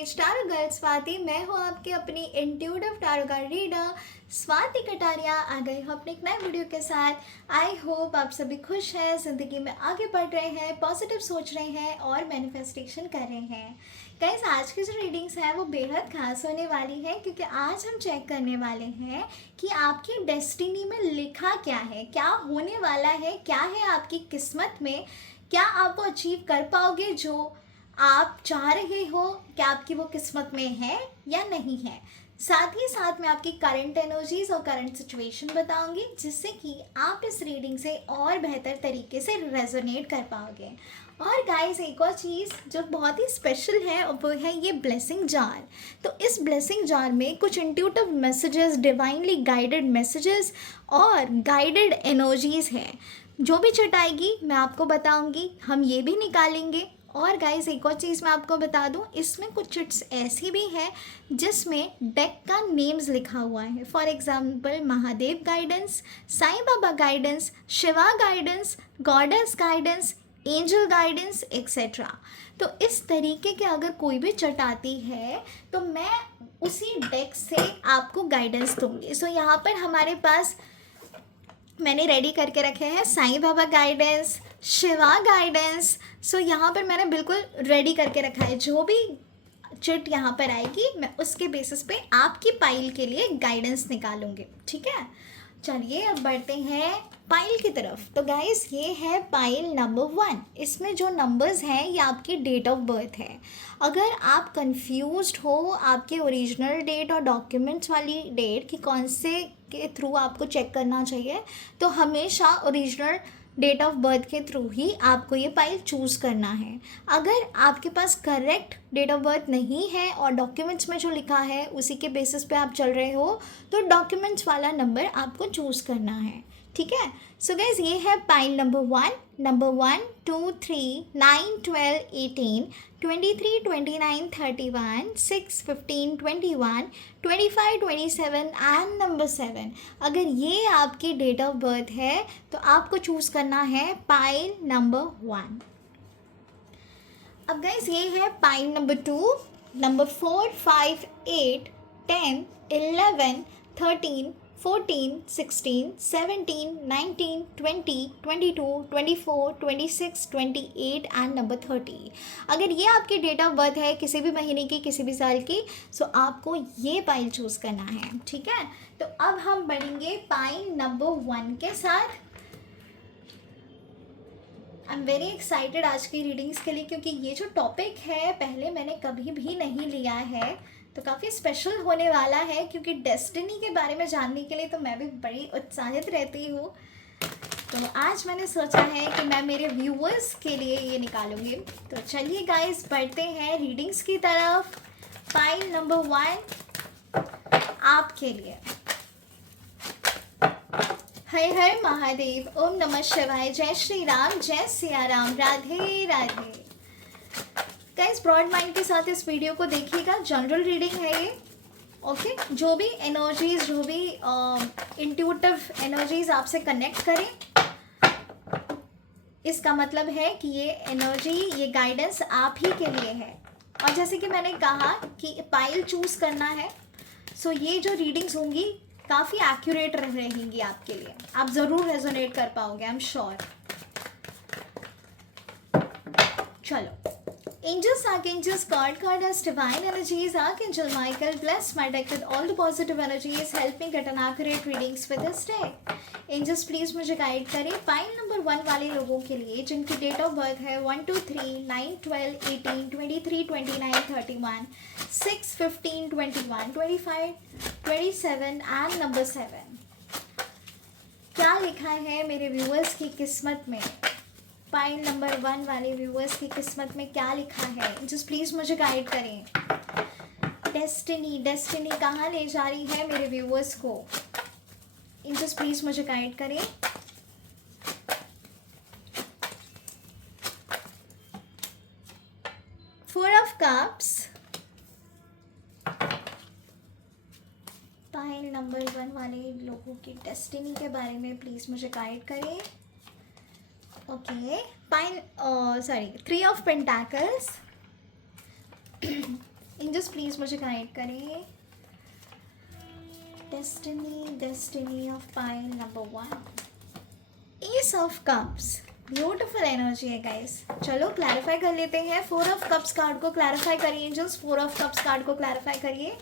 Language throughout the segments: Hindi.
Page tarot girl Swati. मैं हूँ आपकी अपनी intuitive tarot card reader Swati Kataria. आ गई हूँ अपने एक नए वीडियो के साथ। आई होप आप सभी खुश हैं, ज़िंदगी में आगे बढ़ रहे हैं, पॉजिटिव सोच रहे हैं और मैनिफेस्टेशन कर रहे हैं। गाइस, आज की जो रीडिंग्स है वो बेहद खास होने वाली है, क्योंकि आज हम चेक करने वाले हैं कि आपकी डेस्टिनी में लिखा क्या है, क्या होने वाला है, क्या है आपकी किस्मत में, क्या आप वो अचीव कर पाओगे जो आप चाह रहे हो, क्या आपकी वो किस्मत में है या नहीं है। साथ ही साथ मैं आपकी करंट एनर्जीज और करंट सिचुएशन बताऊंगी, जिससे कि आप इस रीडिंग से और बेहतर तरीके से रेजोनेट कर पाओगे। और गाइस, एक और चीज़ जो बहुत ही स्पेशल है वो है ये ब्लेसिंग जार। तो इस ब्लेसिंग जार में कुछ intuitive messages, divinely guided messages और गाइडेड एनर्जीज हैं। जो भी चटाएगी मैं आपको बताऊंगी, हम ये भी निकालेंगे। और गाइस, एक और चीज़ मैं आपको बता दूं, इसमें कुछ चिट्स ऐसी भी हैं जिसमें डेक का नेम्स लिखा हुआ है। For example Mahadev guidance, Sai Baba guidance, Shiva guidance, goddess guidance, angel guidance etcetera. तो इस तरीके के अगर कोई भी चट आती है तो मैं उसी डेक से आपको गाइडेंस दूंगी। सो यहाँ पर हमारे पास मैंने रेडी करके रखे हैं साईं बाबा गाइडेंस, शिवा गाइडेंस। सो यहाँ पर मैंने बिल्कुल रेडी करके रखा है। जो भी चिट यहाँ पर आएगी मैं उसके बेसिस पे आपकी पाइल के लिए गाइडेंस निकालूंगी, ठीक है। चलिए अब बढ़ते हैं पाइल की तरफ। तो गाइस, ये है पाइल नंबर 1। इसमें जो नंबर्स हैं ये आपकी डेट ऑफ बर्थ है। अगर आप कंफ्यूज्ड हो आपके ओरिजिनल डेट और डॉक्यूमेंट्स वाली डेट कि कौन से के थ्रू आपको चेक करना चाहिए, तो हमेशा ओरिजिनल डेट ऑफ बर्थ के थ्रू ही आपको ये पाइल चूज़ करना है। अगर आपके पास करेक्ट डेट ऑफ बर्थ नहीं है और डॉक्यूमेंट्स में जो लिखा है उसी के बेसिस पे आप चल रहे हो, तो डॉक्यूमेंट्स वाला नंबर आपको चूज़ करना है, ठीक है। सो गाइस, ये है pile number 1। Number 1, 2, 3, 9, 12, 18, 23, 29, 31, 6, 15, 21, 25, 27 and number 7। अगर ये आपकी डेट ऑफ बर्थ है तो आपको चूज़ करना है पाइल नंबर 1। अब गाइस, ये है pile number 2। Number 4, 5, 8, 10, 11, 13, 14, 16, 17, 19, 20, 22, 24, 26, 28 and number 30। अगर ये आपकी डेट ऑफ बर्थ है किसी भी महीने की, किसी भी साल की, सो आपको ये पाइल चूज़ करना है, ठीक है। तो अब हम बढ़ेंगे पाइल नंबर 1 के साथ। आई एम वेरी एक्साइटेड आज की रीडिंग्स के लिए, क्योंकि ये जो टॉपिक है पहले मैंने कभी भी नहीं लिया है, तो काफ़ी स्पेशल होने वाला है। क्योंकि डेस्टिनी के बारे में जानने के लिए तो मैं भी बड़ी उत्साहित रहती हूँ। तो आज मैंने सोचा है कि मैं मेरे व्यूअर्स के लिए ये निकालूंगी। तो चलिए गाइस, बढ़ते हैं रीडिंग्स की तरफ। पाइल नंबर 1 आपके लिए। हर हर महादेव, ओम नमः शिवाय, जय श्री राम, जय Siya Ram, Radhe Radhe. Guys, broad mind के साथ इस वीडियो को देखिएगा। जनरल रीडिंग है ये, ओके। जो भी एनर्जीज, जो भी इंट्यूटिव एनर्जीज आपसे कनेक्ट करें, इसका मतलब है कि ये एनर्जी, ये गाइडेंस आप ही के लिए है। और जैसे कि मैंने कहा कि पाइल चूज़ करना है, सो ये जो रीडिंग्स होंगी काफ़ी एक्यूरेट रहेंगी आपके लिए। आप ज़रूर रेजोनेट कर पाओगे, आई एम श्योर। चलो, angels, archangels, card as divine energies. Archangel Michael, bless my deck with all the positive energies. Help me get an accurate readings with this deck. Angels, please मुझे गाइड करें पाइल नंबर 1 वाले लोगों के लिए जिनकी डेट ऑफ बर्थ है 1, 2, 3, 9, 12, 18, 23, 29, 31, 6, 15, 21, 25, 27 एंड नंबर 7। क्या लिखा है मेरे व्यूअर्स की किस्मत में? पाइल नंबर 1 वाले व्यूअर्स की किस्मत में क्या लिखा है? जस्ट प्लीज़ मुझे गाइड करें। डेस्टिनी कहाँ ले जा रही है मेरे व्यूअर्स को? जस्ट प्लीज़ मुझे गाइड करें। Four of cups. Pile number 1 वाले लोगों की डेस्टिनी के बारे में प्लीज़ मुझे गाइड करें। Okay, 3 of Pentacles। Angels please मुझे गाइड करें। Destiny of pile number 1, ace of cups, beautiful energy है गाइस। चलो क्लैरिफाई कर लेते हैं। 4 ऑफ कप्स कार्ड को क्लैरिफाई करिए एंजल्स, 4 ऑफ कप्स कार्ड को क्लैरिफाई करिए।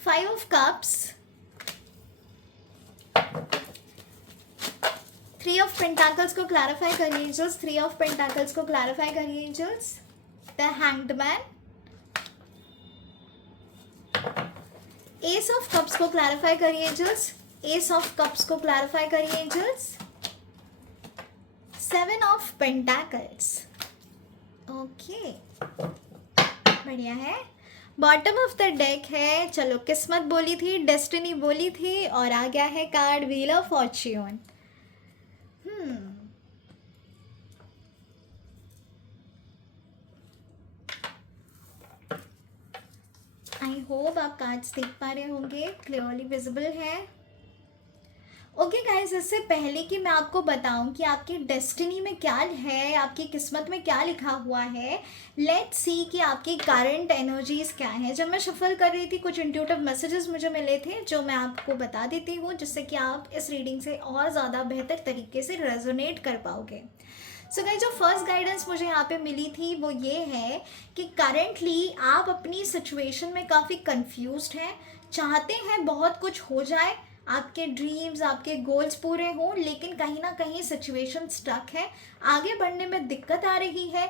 5 ऑफ कप्स, 3 ऑफ पेंटाकल्स को क्लैरिफाई करिए एंजल्स, 3 ऑफ पेंटाकल्स को क्लैरिफाई करिए angels. The hanged man, ace of cups को क्लैरिफाई करिए एंजल्स, एस ऑफ कप्स को क्लैरिफाई करिए एंजल्स। 7 ऑफ पेंटाकल्स, ओके बढ़िया है। बॉटम ऑफ द डेक है, चलो किस्मत बोली थी, डेस्टिनी बोली थी, और आ गया है card wheel of Fortune. I hope आप कार्ड्स देख पा रहे होंगे, क्लियरली विजिबल है। ओके गाइस, इससे पहले कि मैं आपको बताऊं कि आपकी डेस्टिनी में क्या है, आपकी किस्मत में क्या लिखा हुआ है, लेट्स सी कि आपकी करंट एनर्जीज क्या हैं। जब मैं शफल कर रही थी कुछ इंट्यूटिव मैसेजेस मुझे मिले थे जो मैं आपको बता देती हूँ, जिससे कि आप इस रीडिंग से और ज़्यादा बेहतर तरीके से रेजोनेट कर पाओगे। सो गाइस, जो फर्स्ट गाइडेंस मुझे यहाँ पे मिली थी वो ये है कि करेंटली आप अपनी सिचुएशन में काफ़ी कंफ्यूज्ड हैं, चाहते हैं बहुत कुछ हो जाए, आपके ड्रीम्स आपके गोल्स पूरे हों, लेकिन कहीं ना कहीं सिचुएशन स्टक है, आगे बढ़ने में दिक्कत आ रही है।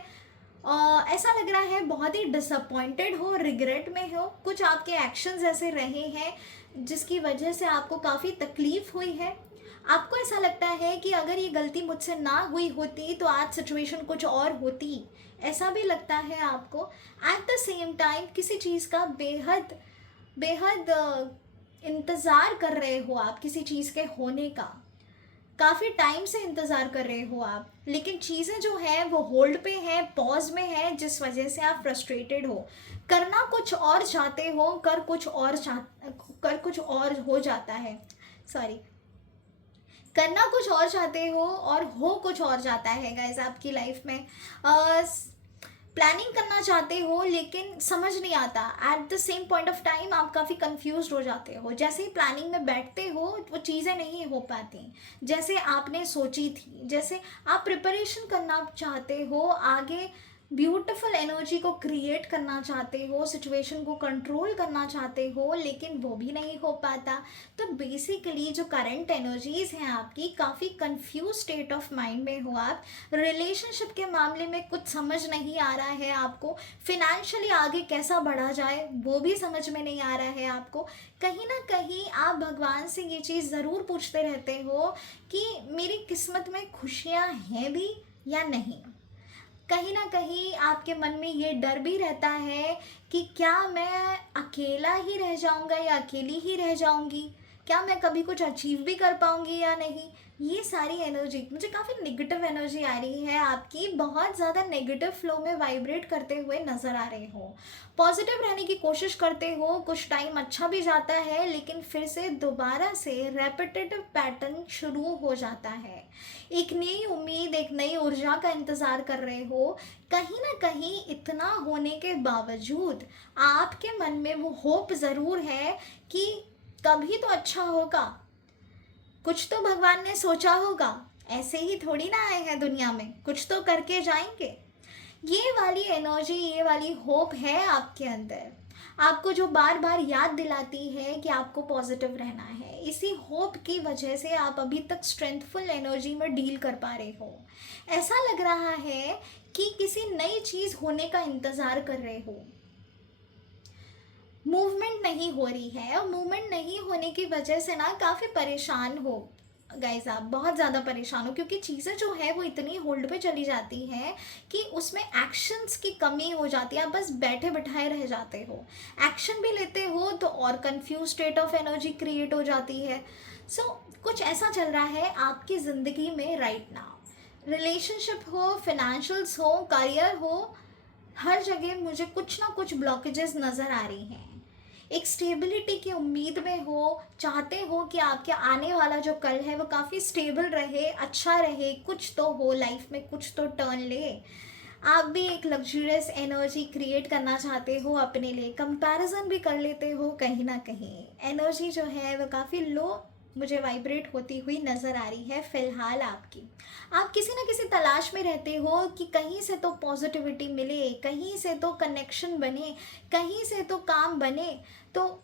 ऐसा लग रहा है बहुत ही डिसअपॉइंटेड हो, रिग्रेट में हो, कुछ आपके एक्शंस ऐसे रहे हैं जिसकी वजह से आपको काफ़ी तकलीफ हुई है। आपको ऐसा लगता है कि अगर ये गलती मुझसे ना हुई होती तो आज सिचुएशन कुछ और होती, ऐसा भी लगता है आपको। एट द सेम टाइम किसी चीज़ का बेहद बेहद इंतज़ार कर रहे हो आप, किसी चीज़ के होने का काफ़ी टाइम से इंतज़ार कर रहे हो आप, लेकिन चीज़ें जो हैं वो होल्ड पे हैं, पॉज में है, जिस वजह से आप फ्रस्ट्रेटेड हो, करना कुछ और चाहते हो, कर कुछ और हो जाता है, सॉरी, करना कुछ और चाहते हो और हो कुछ और जाता है गाइस आपकी लाइफ में। प्लानिंग करना चाहते हो लेकिन समझ नहीं आता, eight the same point of time आप काफ़ी कंफ्यूज हो जाते हो। जैसे ही प्लानिंग में बैठते हो वो चीज़ें नहीं हो पाती जैसे आपने सोची थी, जैसे आप प्रिपरेशन करना चाहते हो, आगे ब्यूटीफुल एनर्जी को क्रिएट करना चाहते हो, सिचुएशन को कंट्रोल करना चाहते हो, लेकिन वो भी नहीं हो पाता। तो बेसिकली जो करंट एनर्जीज हैं आपकी, काफ़ी कंफ्यूज स्टेट ऑफ माइंड में हो आप। रिलेशनशिप के मामले में कुछ समझ नहीं आ रहा है आपको, फिनेंशियली आगे कैसा बढ़ा जाए वो भी समझ में नहीं आ रहा है आपको। कहीं ना कहीं आप भगवान से ये चीज़ ज़रूर पूछते रहते हो कि मेरी किस्मत में खुशियाँ हैं भी या नहीं। कहीं ना कहीं आपके मन में ये डर भी रहता है कि क्या मैं अकेला ही रह जाऊंगा या अकेली ही रह जाऊंगी, क्या मैं कभी कुछ अचीव भी कर पाऊंगी या नहीं। ये सारी एनर्जी मुझे काफ़ी नेगेटिव एनर्जी आ रही है आपकी, बहुत ज़्यादा नेगेटिव फ्लो में वाइब्रेट करते हुए नज़र आ रहे हो। पॉजिटिव रहने की कोशिश करते हो, कुछ टाइम अच्छा भी जाता है, लेकिन फिर से दोबारा से रेपिटेटिव पैटर्न शुरू हो जाता है। एक नई उम्मीद, एक नई ऊर्जा का इंतज़ार कर रहे हो। कहीं ना कहीं इतना होने के बावजूद आपके मन में वो होप ज़रूर है कि कभी तो अच्छा होगा, कुछ तो भगवान ने सोचा होगा, ऐसे ही थोड़ी ना आए हैं दुनिया में, कुछ तो करके जाएंगे। ये वाली एनर्जी, ये वाली होप है आपके अंदर, आपको जो बार बार याद दिलाती है कि आपको पॉजिटिव रहना है। इसी होप की वजह से आप अभी तक स्ट्रेंथफुल एनर्जी में डील कर पा रहे हो। ऐसा लग रहा है कि किसी नई चीज़ होने का इंतज़ार कर रहे हो, मूवमेंट नहीं हो रही है, और मूवमेंट नहीं होने की वजह से ना काफ़ी परेशान हो गाइज, आप बहुत ज़्यादा परेशान हो, क्योंकि चीज़ें जो है वो इतनी होल्ड पे चली जाती हैं कि उसमें एक्शंस की कमी हो जाती है, आप बस बैठे बिठाए रह जाते हो। एक्शन भी लेते हो तो और confuse state of energy create हो जाती है। सो कुछ ऐसा चल रहा है आपकी ज़िंदगी में राइट नाउ। रिलेशनशिप हो, फिनेंशियल्स हो, करियर हो, हर जगह मुझे कुछ ना कुछ ब्लॉकेजेस नज़र आ रही हैं। एक स्टेबिलिटी की उम्मीद में हो, चाहते हो कि आपके आने वाला जो कल है वो काफ़ी स्टेबल रहे, अच्छा रहे, कुछ तो हो लाइफ में, कुछ तो टर्न ले। आप भी एक लग्जूरियस एनर्जी क्रिएट करना चाहते हो अपने लिए, कंपैरिजन भी कर लेते हो कहीं ना कहीं। एनर्जी जो है वो काफ़ी लो मुझे वाइब्रेट होती हुई नज़र आ रही है फ़िलहाल आपकी। आप किसी ना किसी तलाश में रहते हो कि कहीं से तो पॉजिटिविटी मिले, कहीं से तो कनेक्शन बने, कहीं से तो काम बने। तो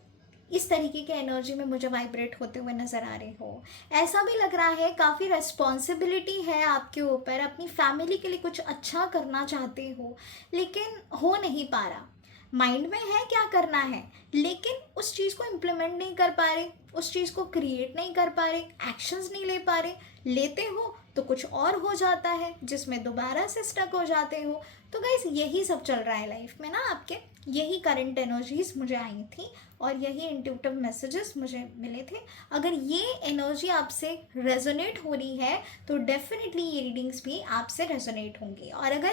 इस तरीके के एनर्जी में मुझे वाइब्रेट होते हुए नज़र आ रहे हो। ऐसा भी लग रहा है काफ़ी रिस्पॉन्सिबिलिटी है आपके ऊपर, अपनी फैमिली के लिए कुछ अच्छा करना चाहते हो लेकिन हो नहीं पा रहा। माइंड में है क्या करना है, लेकिन उस चीज़ को इम्प्लीमेंट नहीं कर पा रहे, उस चीज़ को क्रिएट नहीं कर पा रहे, एक्शंस नहीं ले पा रहे। लेते हो तो कुछ और हो जाता है जिसमें दोबारा से स्टक हो जाते हो। तो गाइस यही सब चल रहा है लाइफ में ना आपके। यही करंट एनर्जीज मुझे आई थी और यही इंट्यूटिव मैसेजेस मुझे मिले थे। अगर ये एनर्जी आपसे रेजोनेट हो रही है तो डेफिनेटली ये रीडिंग्स भी आपसे रेजोनेट होंगी। और अगर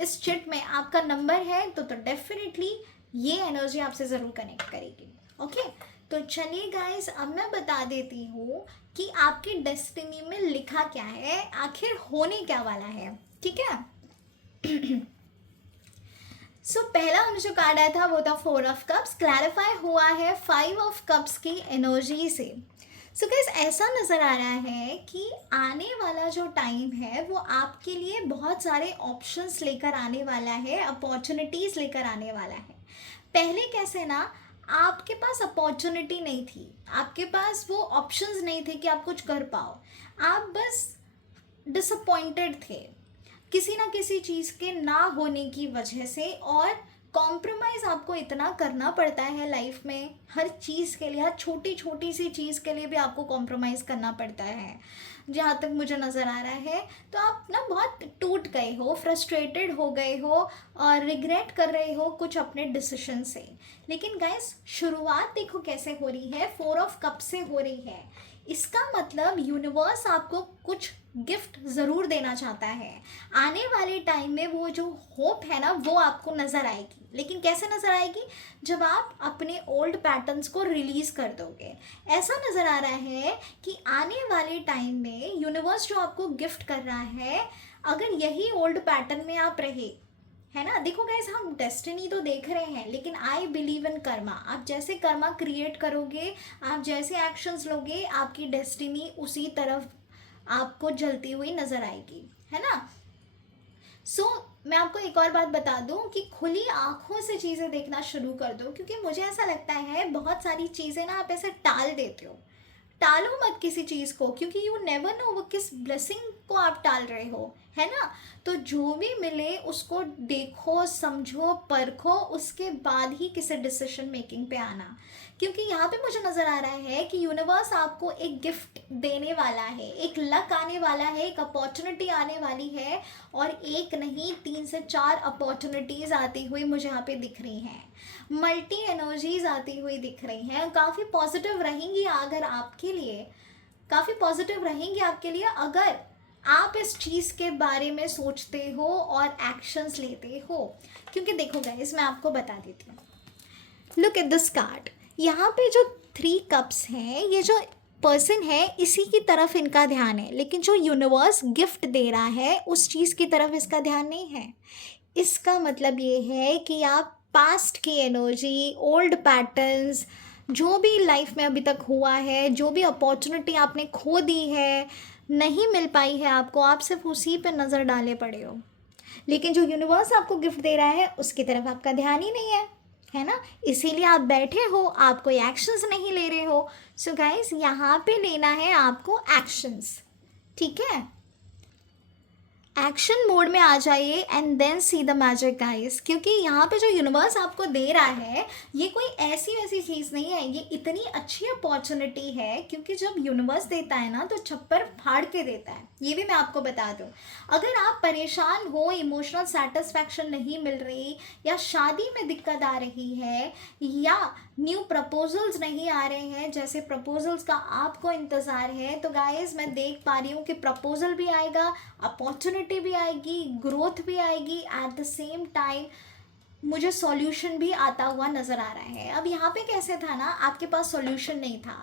इस चिट में आपका नंबर है तो डेफिनेटली ये एनर्जी आपसे ज़रूर कनेक्ट करेगी। ओके, तो चलिए गाइस, अब मैं बता देती हूँ कि आपकी डेस्टिनी में लिखा क्या है, आखिर होने क्या वाला है। ठीक है। पहला हमें जो कार्ड आया था वो था 4 ऑफ कप्स। क्लैरिफाई हुआ है 5 ऑफ कप्स की एनर्जी से। गाइस ऐसा नज़र आ रहा है कि आने वाला जो टाइम है वो आपके लिए बहुत सारे ऑप्शंस लेकर आने वाला है, अपॉर्चुनिटीज़ लेकर आने वाला है। पहले कैसे ना, आपके पास अपॉर्चुनिटी नहीं थी, आपके पास वो ऑप्शंस नहीं थे कि आप कुछ कर पाओ। आप बस डिसअपॉइंटेड थे किसी ना किसी चीज़ के ना होने की वजह से। और कॉम्प्रोमाइज़ आपको इतना करना पड़ता है लाइफ में, हर चीज़ के लिए, हर छोटी छोटी सी चीज़ के लिए भी आपको कॉम्प्रोमाइज़ करना पड़ता है जहाँ तक मुझे नज़र आ रहा है। तो आप ना बहुत टूट गए हो, फ्रस्ट्रेटेड हो गए हो और रिग्रेट कर रहे हो कुछ अपने डिसीजन से। लेकिन गाइस शुरुआत देखो कैसे हो रही है, 4 ऑफ कप से हो रही है। इसका मतलब यूनिवर्स आपको कुछ गिफ्ट ज़रूर देना चाहता है। आने वाले टाइम में वो जो होप है ना वो आपको नज़र आएगी। लेकिन कैसे नज़र आएगी, जब आप अपने ओल्ड पैटर्न्स को रिलीज़ कर दोगे। ऐसा नज़र आ रहा है कि आने वाले टाइम में यूनिवर्स जो आपको गिफ्ट कर रहा है, अगर यही ओल्ड पैटर्न में आप रहे, है ना। देखो गाइस, हम डेस्टिनी तो देख रहे हैं लेकिन आई बिलीव इन कर्मा। आप जैसे कर्मा क्रिएट करोगे, आप जैसे एक्शंस लोगे, आपकी डेस्टिनी उसी तरफ आपको जलती हुई नज़र आएगी, है ना। मैं आपको एक और बात बता दूं कि खुली आंखों से चीज़ें देखना शुरू कर दो, क्योंकि मुझे ऐसा लगता है बहुत सारी चीज़ें ना आप ऐसे टाल देते हो। टालो मत किसी चीज़ को, क्योंकि यू नेवर नो वो किस ब्लेसिंग को आप टाल रहे हो, है ना। तो जो भी मिले उसको देखो, समझो, परखो, उसके बाद ही किसी डिसीजन मेकिंग पे आना। क्योंकि यहाँ पे मुझे नज़र आ रहा है कि यूनिवर्स आपको एक गिफ्ट देने वाला है, एक लक आने वाला है, एक अपॉर्चुनिटी आने वाली है। और एक नहीं 3 से 4 अपॉर्चुनिटीज़ आती हुई मुझे यहाँ पे दिख रही हैं। मल्टी एनर्जीज आती हुई दिख रही हैं, काफ़ी पॉजिटिव रहेंगी अगर आपके लिए, काफ़ी पॉजिटिव रहेंगी आपके लिए अगर आप इस चीज़ के बारे में सोचते हो और एक्शंस लेते हो। क्योंकि देखो गाइस, मैं आपको बता देती हूँ, लुक एट दिस कार्ड। यहाँ पे जो 3 कप्स हैं, ये जो पर्सन है इसी की तरफ इनका ध्यान है, लेकिन जो यूनिवर्स गिफ्ट दे रहा है उस चीज़ की तरफ इसका ध्यान नहीं है। इसका मतलब ये है कि आप पास्ट की एनर्जी, ओल्ड पैटर्न्स, जो भी लाइफ में अभी तक हुआ है, जो भी अपॉर्चुनिटी आपने खो दी है, नहीं मिल पाई है आपको, आप सिर्फ उसी पे नज़र डाले पड़े हो। लेकिन जो यूनिवर्स आपको गिफ्ट दे रहा है उसकी तरफ आपका ध्यान ही नहीं है ना। इसीलिए आप बैठे हो, आप कोई एक्शंस नहीं ले रहे हो। सो गाइस, यहाँ पे लेना है आपको एक्शंस, ठीक है। एक्शन मोड में आ जाइए and then see the magic guys. क्योंकि यहाँ पे जो यूनिवर्स आपको दे रहा है ये कोई ऐसी वैसी चीज़ नहीं है, ये इतनी अच्छी अपॉर्चुनिटी है। क्योंकि जब यूनिवर्स देता है ना तो छप्पर फाड़ के देता है, ये भी मैं आपको बता दूँ। अगर आप परेशान हो, इमोशनल सेटिस्फैक्शन नहीं मिल रही, या शादी में दिक्कत आ रही है, या न्यू प्रपोजल्स नहीं आ रहे हैं जैसे प्रपोजल्स का आपको इंतज़ार है, तो गाइस मैं देख पा रही हूँ कि प्रपोजल भी आएगा, अपॉर्चुनिटी भी आएगी, ग्रोथ भी आएगी। एट द सेम टाइम मुझे सॉल्यूशन भी आता हुआ नज़र आ रहा है। अब यहाँ पे कैसे था ना, आपके पास सॉल्यूशन नहीं था,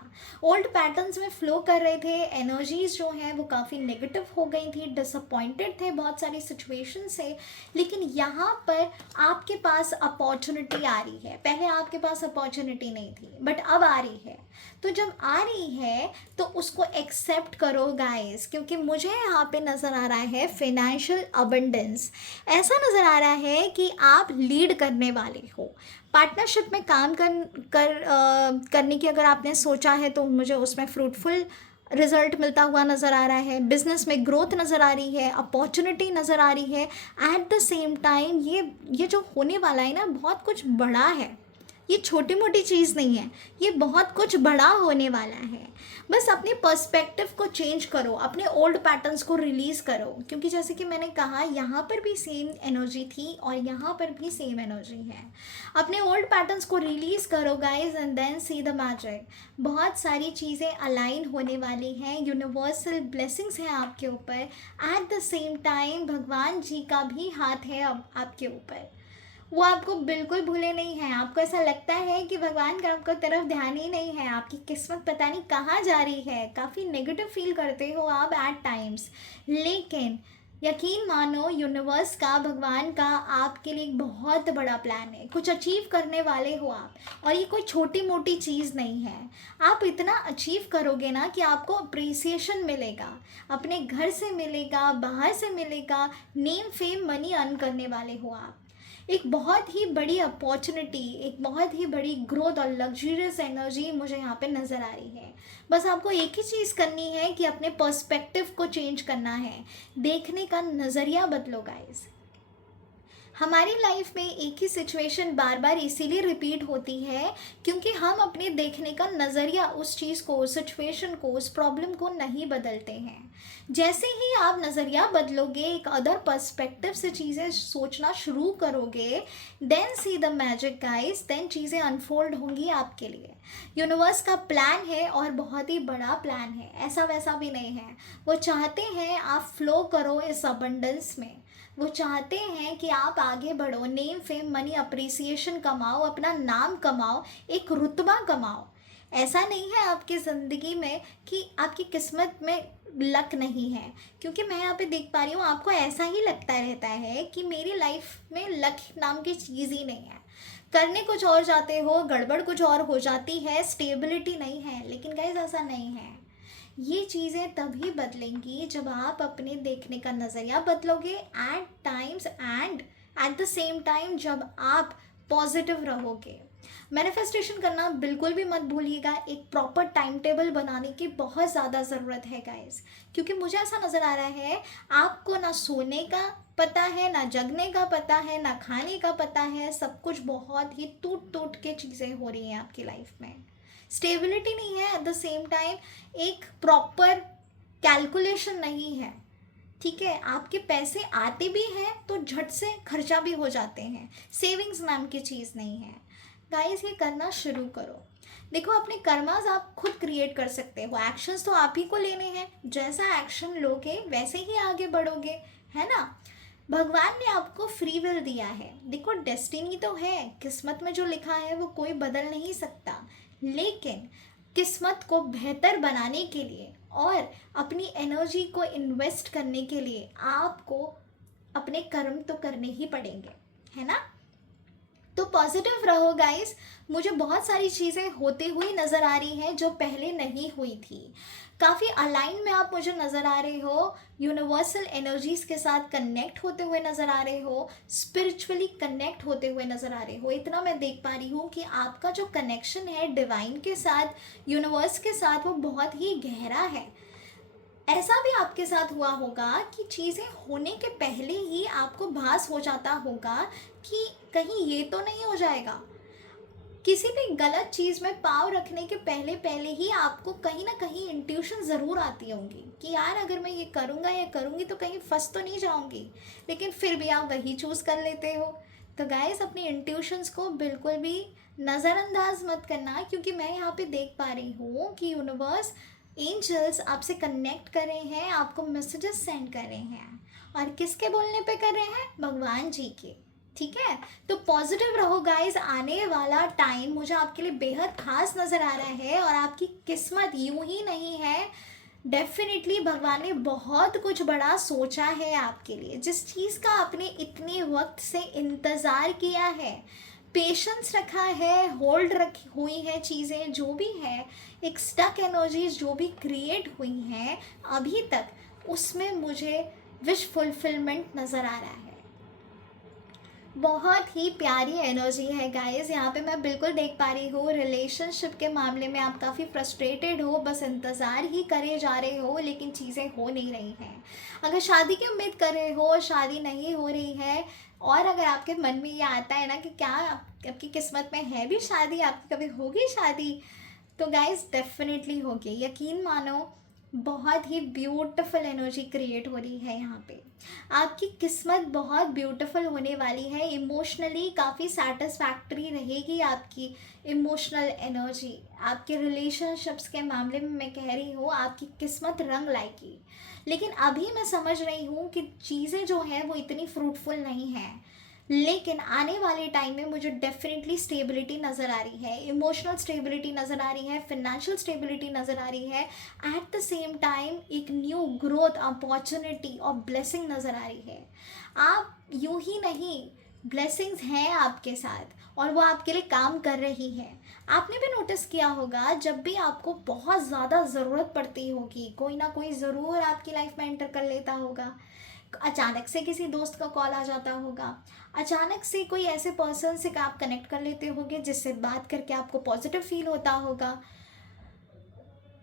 ओल्ड पैटर्न्स में फ्लो कर रहे थे, एनर्जीज जो हैं वो काफ़ी नेगेटिव हो गई थी, डिसअपॉइंटेड थे बहुत सारी सिचुएशन से। लेकिन यहाँ पर आपके पास अपॉर्चुनिटी आ रही है। पहले आपके पास अपॉर्चुनिटी नहीं थी बट अब आ रही है। तो जब आ रही है तो उसको एक्सेप्ट करो गाइस, क्योंकि मुझे यहाँ पे नज़र आ रहा है फाइनेंशियल अबंडेंस। ऐसा नज़र आ रहा है कि आप लीड करने वाले हो। पार्टनरशिप में काम करने की अगर आपने सोचा है तो मुझे उसमें फ्रूटफुल रिजल्ट मिलता हुआ नज़र आ रहा है। बिजनेस में ग्रोथ नज़र आ रही है, अपॉर्चुनिटी नज़र आ रही है। एट द सेम टाइम ये जो होने वाला है ना, बहुत कुछ बड़ा है। ये छोटी मोटी चीज़ नहीं है, ये बहुत कुछ बड़ा होने वाला है। बस अपने पर्सपेक्टिव को चेंज करो, अपने ओल्ड पैटर्न्स को रिलीज़ करो, क्योंकि जैसे कि मैंने कहा यहाँ पर भी सेम एनर्जी थी और यहाँ पर भी सेम एनर्जी है। अपने ओल्ड पैटर्न्स को रिलीज़ करो guys and then see the magic. बहुत सारी चीज़ें अलाइन होने वाली हैं, यूनिवर्सल ब्लेसिंग्स हैं आपके ऊपर। एट द सेम टाइम भगवान जी का भी हाथ है अब आपके ऊपर, वो आपको बिल्कुल भूले नहीं हैं। आपको ऐसा लगता है कि भगवान का आपको तरफ ध्यान ही नहीं है, आपकी किस्मत पता नहीं कहाँ जा रही है, काफ़ी नेगेटिव फील करते हो आप एट टाइम्स। लेकिन यकीन मानो, यूनिवर्स का, भगवान का आपके लिए एक बहुत बड़ा प्लान है। कुछ अचीव करने वाले हो आप, और ये कोई छोटी मोटी चीज़ नहीं है। आप इतना अचीव करोगे ना कि आपको अप्रिसिएशन मिलेगा, अपने घर से मिलेगा, बाहर से मिलेगा, नेम फेम मनी अर्न करने वाले हो आप। एक बहुत ही बड़ी अपॉर्चुनिटी, एक बहुत ही बड़ी ग्रोथ और लग्जरियस एनर्जी मुझे यहाँ पे नज़र आ रही है। बस आपको एक ही चीज़ करनी है कि अपने पर्सपेक्टिव को चेंज करना है, देखने का नज़रिया बदलो गाइस। हमारी लाइफ में एक ही सिचुएशन बार बार इसीलिए रिपीट होती है क्योंकि हम अपने देखने का नज़रिया, उस चीज़ को, उस सिचुएशन को, उस प्रॉब्लम को नहीं बदलते हैं। जैसे ही आप नज़रिया बदलोगे, एक अदर पर्सपेक्टिव से चीज़ें सोचना शुरू करोगे, then see the magic guys, then चीज़ें अनफोल्ड होंगी आपके लिए। यूनिवर्स का प्लान है और बहुत ही बड़ा प्लान है, ऐसा वैसा भी नहीं है। वो चाहते हैं आप फ्लो करो इस अबंडेंस में। वो चाहते हैं कि आप आगे बढ़ो, नेम फेम मनी अप्रिसिएशन कमाओ, अपना नाम कमाओ, एक रुतबा कमाओ। ऐसा नहीं है आपकी ज़िंदगी में कि आपकी किस्मत में लक नहीं है, क्योंकि मैं यहाँ पे देख पा रही हूँ आपको ऐसा ही लगता रहता है कि मेरी लाइफ में लक नाम की चीज़ ही नहीं है। करने कुछ और जाते हो, गड़बड़ कुछ और हो जाती है, स्टेबिलिटी नहीं है। लेकिन गाइस ऐसा नहीं है। ये चीज़ें तभी बदलेंगी जब आप अपने देखने का नज़रिया बदलोगे at times, and at the same time जब आप पॉजिटिव रहोगे। मैनिफेस्टेशन करना बिल्कुल भी मत भूलिएगा। एक प्रॉपर टाइम टेबल बनाने की बहुत ज़्यादा ज़रूरत है गाइस, क्योंकि मुझे ऐसा नज़र आ रहा है आपको ना सोने का पता है, ना जगने का पता है, ना खाने का पता है। सब कुछ बहुत ही टूट टूट के चीज़ें हो रही हैं आपकी लाइफ में। स्टेबिलिटी नहीं है, एट द सेम टाइम एक प्रॉपर कैलकुलेशन नहीं है। ठीक है, आपके पैसे आते भी हैं तो झट से खर्चा भी हो जाते हैं। सेविंग्स नाम की चीज़ नहीं है गाइस। ये करना शुरू करो। देखो, अपने कर्मास आप खुद क्रिएट कर सकते हो। एक्शंस तो आप ही को लेने हैं। जैसा एक्शन लोगे वैसे ही आगे बढ़ोगे, है ना। भगवान ने आपको फ्री विल दिया है। देखो, डेस्टिनी तो है, किस्मत में जो लिखा है वो कोई बदल नहीं सकता। लेकिन किस्मत को बेहतर बनाने के लिए और अपनी एनर्जी को इन्वेस्ट करने के लिए आपको अपने कर्म तो करने ही पड़ेंगे, है ना। तो पॉजिटिव रहो गाइस। मुझे बहुत सारी चीज़ें होते हुई नज़र आ रही हैं जो पहले नहीं हुई थी। काफ़ी अलाइन में आप मुझे नज़र आ रहे हो, यूनिवर्सल एनर्जीज़ के साथ कनेक्ट होते हुए नज़र आ रहे हो, स्पिरिचुअली कनेक्ट होते हुए नज़र आ रहे हो। इतना मैं देख पा रही हूँ कि आपका जो कनेक्शन है डिवाइन के साथ, यूनिवर्स के साथ, वो बहुत ही गहरा है। ऐसा भी आपके साथ हुआ होगा कि चीज़ें होने के पहले ही आपको भास हो जाता होगा कि कहीं ये तो नहीं हो जाएगा। किसी भी गलत चीज़ में पाँव रखने के पहले पहले ही आपको कहीं ना कहीं इंट्यूशन ज़रूर आती होंगी कि यार अगर मैं ये करूँगा या करूँगी तो कहीं फंस तो नहीं जाऊँगी। लेकिन फिर भी आप वही चूज़ कर लेते हो। तो गाइस, अपनी इंट्यूशंस को बिल्कुल भी नज़रअंदाज मत करना, क्योंकि मैं यहाँ पे देख पा रही हूँ कि यूनिवर्स, एंजल्स आपसे कनेक्ट कर रहे हैं, आपको मैसेजेस सेंड कर रहे हैं। और किसके बोलने पे कर रहे हैं? भगवान जी के। ठीक है, तो पॉजिटिव रहो गाइस। आने वाला टाइम मुझे आपके लिए बेहद खास नज़र आ रहा है और आपकी किस्मत यूं ही नहीं है, डेफिनेटली भगवान ने बहुत कुछ बड़ा सोचा है आपके लिए। जिस चीज़ का आपने इतने वक्त से इंतज़ार किया है, पेशेंस रखा है, होल्ड रखी हुई है चीज़ें, जो भी है, एक स्टक एनर्जीज जो भी क्रिएट हुई हैं अभी तक, उसमें मुझे विश फुलफिलमेंट नज़र आ रहा है। बहुत ही प्यारी एनर्जी है गाइस, यहाँ पे मैं बिल्कुल देख पा रही हूँ। रिलेशनशिप के मामले में आप काफ़ी फ्रस्ट्रेटेड हो, बस इंतज़ार ही करे जा रहे हो लेकिन चीज़ें हो नहीं रही हैं। अगर शादी की उम्मीद कर रहे हो और शादी नहीं हो रही है, और अगर आपके मन में ये आता है ना कि क्या आपकी किस्मत में है भी शादी, आपकी कभी होगी शादी, तो गाइस डेफिनेटली होगी, यकीन मानो। बहुत ही ब्यूटीफुल एनर्जी क्रिएट हो रही है यहाँ पे। आपकी किस्मत बहुत ब्यूटीफुल होने वाली है, इमोशनली काफ़ी सेटिस्फैक्ट्री रहेगी आपकी इमोशनल एनर्जी। आपके रिलेशनशिप्स के मामले में मैं कह रही हूँ आपकी किस्मत रंग लाएगी। लेकिन अभी मैं समझ रही हूँ कि चीज़ें जो हैं वो इतनी फ्रूटफुल नहीं हैं, लेकिन आने वाले टाइम में मुझे डेफिनेटली स्टेबिलिटी नज़र आ रही है, इमोशनल स्टेबिलिटी नज़र आ रही है, फिनेंशियल स्टेबिलिटी नज़र आ रही है। एट द सेम टाइम एक न्यू ग्रोथ अपॉर्चुनिटी और ब्लेसिंग नज़र आ रही है। आप यूं ही नहीं, ब्लेसिंग्स हैं आपके साथ और वो आपके लिए काम कर रही है। आपने भी नोटिस किया होगा, जब भी आपको बहुत ज़्यादा ज़रूरत पड़ती होगी, कोई ना कोई ज़रूर आपकी लाइफ में एंटर कर लेता होगा। अचानक से किसी दोस्त का कॉल आ जाता होगा, अचानक से कोई ऐसे पर्सन से आप कनेक्ट कर लेते होगे जिससे बात करके आपको पॉजिटिव फील होता होगा।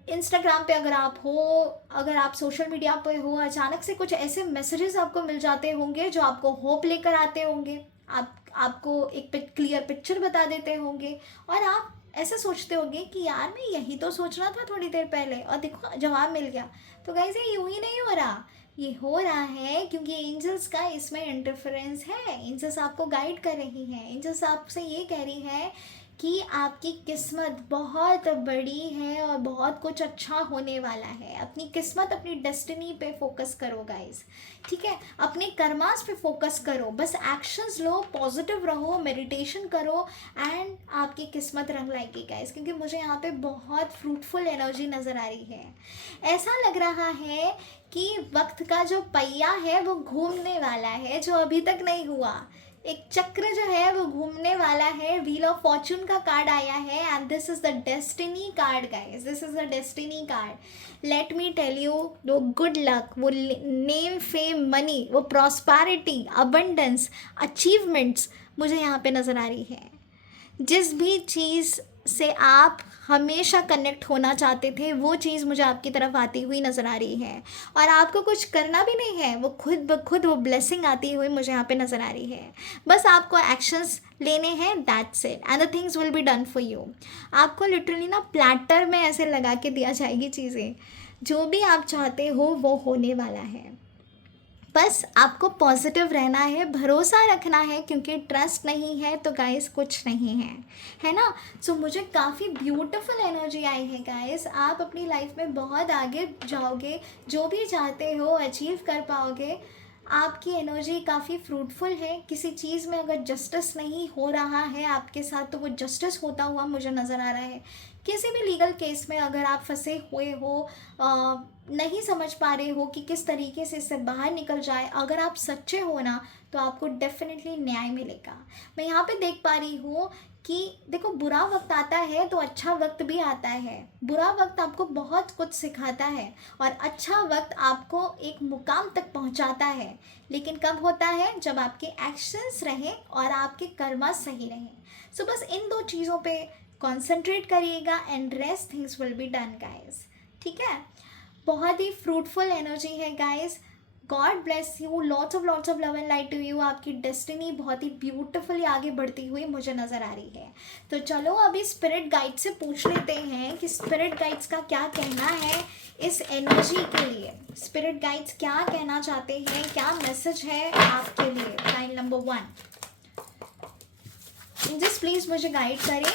इंस्टाग्राम पे अगर आप हो, अगर आप सोशल मीडिया पे हो, अचानक से कुछ ऐसे मैसेजेस आपको मिल जाते होंगे जो आपको होप लेकर आते होंगे, आपको एक क्लियर पिक्चर बता देते होंगे और आप ऐसा सोचते होंगे कि यार मैं यही तो सोच रहा था थोड़ी देर पहले और देखो जवाब मिल गया। तो गाइस ये यूं ही नहीं हो रहा, ये हो रहा है क्योंकि एंजल्स का इसमें इंटरफेरेंस है। एंजल्स आपको गाइड कर रही हैं, एंजल्स आपसे ये कह रही है कि आपकी किस्मत बहुत बड़ी है और बहुत कुछ अच्छा होने वाला है। अपनी किस्मत, अपनी डेस्टिनी पे फोकस करो गाइस, ठीक है, अपने कर्मास पे फोकस करो, बस एक्शंस लो, पॉजिटिव रहो, मेडिटेशन करो एंड आपकी किस्मत रंग लाएगी गाइस। क्योंकि मुझे यहाँ पे बहुत फ्रूटफुल एनर्जी नज़र आ रही है। ऐसा लग रहा है कि वक्त का जो पहिया है वो घूमने वाला है, जो अभी तक नहीं हुआ। एक चक्र जो है वो घूमने वाला है। व्हील ऑफ फॉर्चून का कार्ड आया है and this is the destiny card guys, this is the destiny card. Let me tell you, वो गुड लक, वो नेम, फेम, मनी, वो प्रॉस्पेरिटी, अबंडेंस, अचीवमेंट्स मुझे यहाँ पे नज़र आ रही है। जिस भी चीज़ से आप हमेशा कनेक्ट होना चाहते थे वो चीज़ मुझे आपकी तरफ आती हुई नज़र आ रही है और आपको कुछ करना भी नहीं है, वो खुद ब खुद वो ब्लेसिंग आती हुई मुझे यहाँ पे नज़र आ रही है। बस आपको एक्शंस लेने हैं, that's it, and the things will be done for you. आपको लिटरली ना प्लैटर में ऐसे लगा के दिया जाएगी चीज़ें, जो भी आप चाहते हो वो होने वाला है। बस आपको पॉजिटिव रहना है, भरोसा रखना है, क्योंकि ट्रस्ट नहीं है तो गाइस कुछ नहीं है, है ना। सो मुझे काफ़ी ब्यूटीफुल एनर्जी आई है गाइस। आप अपनी लाइफ में बहुत आगे जाओगे, जो भी चाहते हो अचीव कर पाओगे। आपकी एनर्जी काफ़ी फ्रूटफुल है। किसी चीज़ में अगर जस्टिस नहीं हो रहा है आपके साथ तो वो जस्टिस होता हुआ मुझे नज़र आ रहा है। किसी भी लीगल केस में अगर आप फंसे हुए हो, नहीं समझ पा रहे हो कि किस तरीके से इससे बाहर निकल जाए, अगर आप सच्चे हो ना तो आपको डेफिनेटली न्याय मिलेगा। मैं यहाँ पे देख पा रही हूँ कि देखो, बुरा वक्त आता है तो अच्छा वक्त भी आता है। बुरा वक्त आपको बहुत कुछ सिखाता है और अच्छा वक्त आपको एक मुकाम तक पहुँचाता है। लेकिन कब होता है? जब आपके एक्शंस रहें और आपके कर्मा सही रहें। सो बस इन दो चीज़ों पे कॉन्सेंट्रेट करिएगा and rest things will be done guys, ठीक है। बहुत ही फ्रूटफुल एनर्जी है guys. God bless you, lots of love and light to you. आपकी डेस्टिनी बहुत ही ब्यूटीफुली आगे बढ़ती हुई मुझे नज़र आ रही है। तो चलो अभी स्पिरिट गाइड से पूछ लेते हैं कि स्पिरिट गाइड्स का क्या कहना है इस एनर्जी के लिए। स्पिरिट गाइड्स क्या कहना चाहते हैं, क्या मैसेज है आपके लिए। लाइन नंबर 1, जस्ट प्लीज़ मुझे गाइड करें।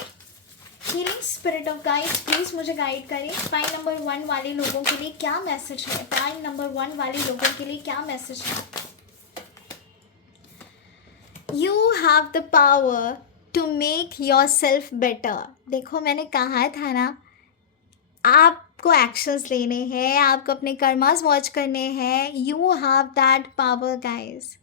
Healing spirit of guides please मुझे गाइड करें। फाइल नंबर 1 वाले लोगों के लिए क्या मैसेज है? फाइल नंबर 1 वाले लोगों के लिए क्या मैसेज है? You have the power to make yourself better. देखो मैंने कहा था ना, आपको एक्शंस लेने हैं, आपको अपने कर्मास वॉच करने हैं। You have that power guys.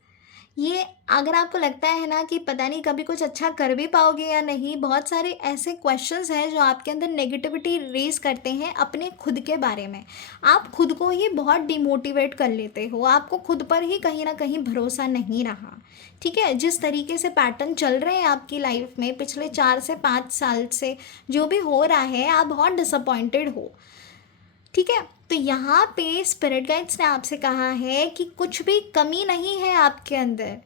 ये अगर आपको लगता है ना कि पता नहीं कभी कुछ अच्छा कर भी पाओगे या नहीं, बहुत सारे ऐसे क्वेश्चंस हैं जो आपके अंदर नेगेटिविटी रेज करते हैं अपने खुद के बारे में। आप खुद को ही बहुत डिमोटिवेट कर लेते हो, आपको खुद पर ही कहीं ना कहीं भरोसा नहीं रहा। ठीक है, जिस तरीके से पैटर्न चल रहे हैं आपकी लाइफ में पिछले 4 से 5 साल से जो भी हो रहा है, आप बहुत डिसअपॉइंटेड हो। ठीक है, तो यहाँ पे स्पिरिट गाइड्स ने आपसे कहा है कि कुछ भी कमी नहीं है आपके अंदर,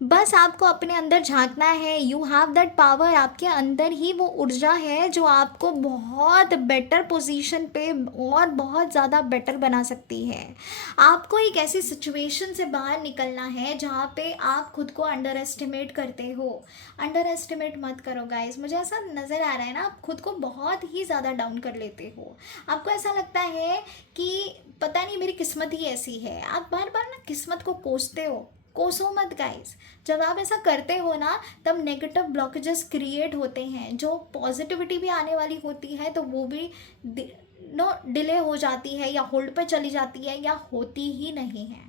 बस आपको अपने अंदर झांकना है। You have that power. आपके अंदर ही वो ऊर्जा है जो आपको बहुत बेटर पोजीशन पे और बहुत ज़्यादा बेटर बना सकती है। आपको एक ऐसी सिचुएशन से बाहर निकलना है जहाँ पे आप खुद को अंडर एस्टिमेट करते हो। अंडर एस्टिमेट मत करो गाइस। मुझे ऐसा नज़र आ रहा है ना, आप खुद को बहुत ही ज़्यादा डाउन कर लेते हो। आपको ऐसा लगता है कि पता नहीं मेरी किस्मत ही ऐसी है। आप बार बार ना किस्मत को कोसते हो। कोसो मत गाइस। जब आप ऐसा करते हो ना, तब नेगेटिव ब्लॉकेजेस क्रिएट होते हैं। जो पॉजिटिविटी भी आने वाली होती है तो वो भी डिले हो जाती है या होल्ड पे चली जाती है या होती ही नहीं है।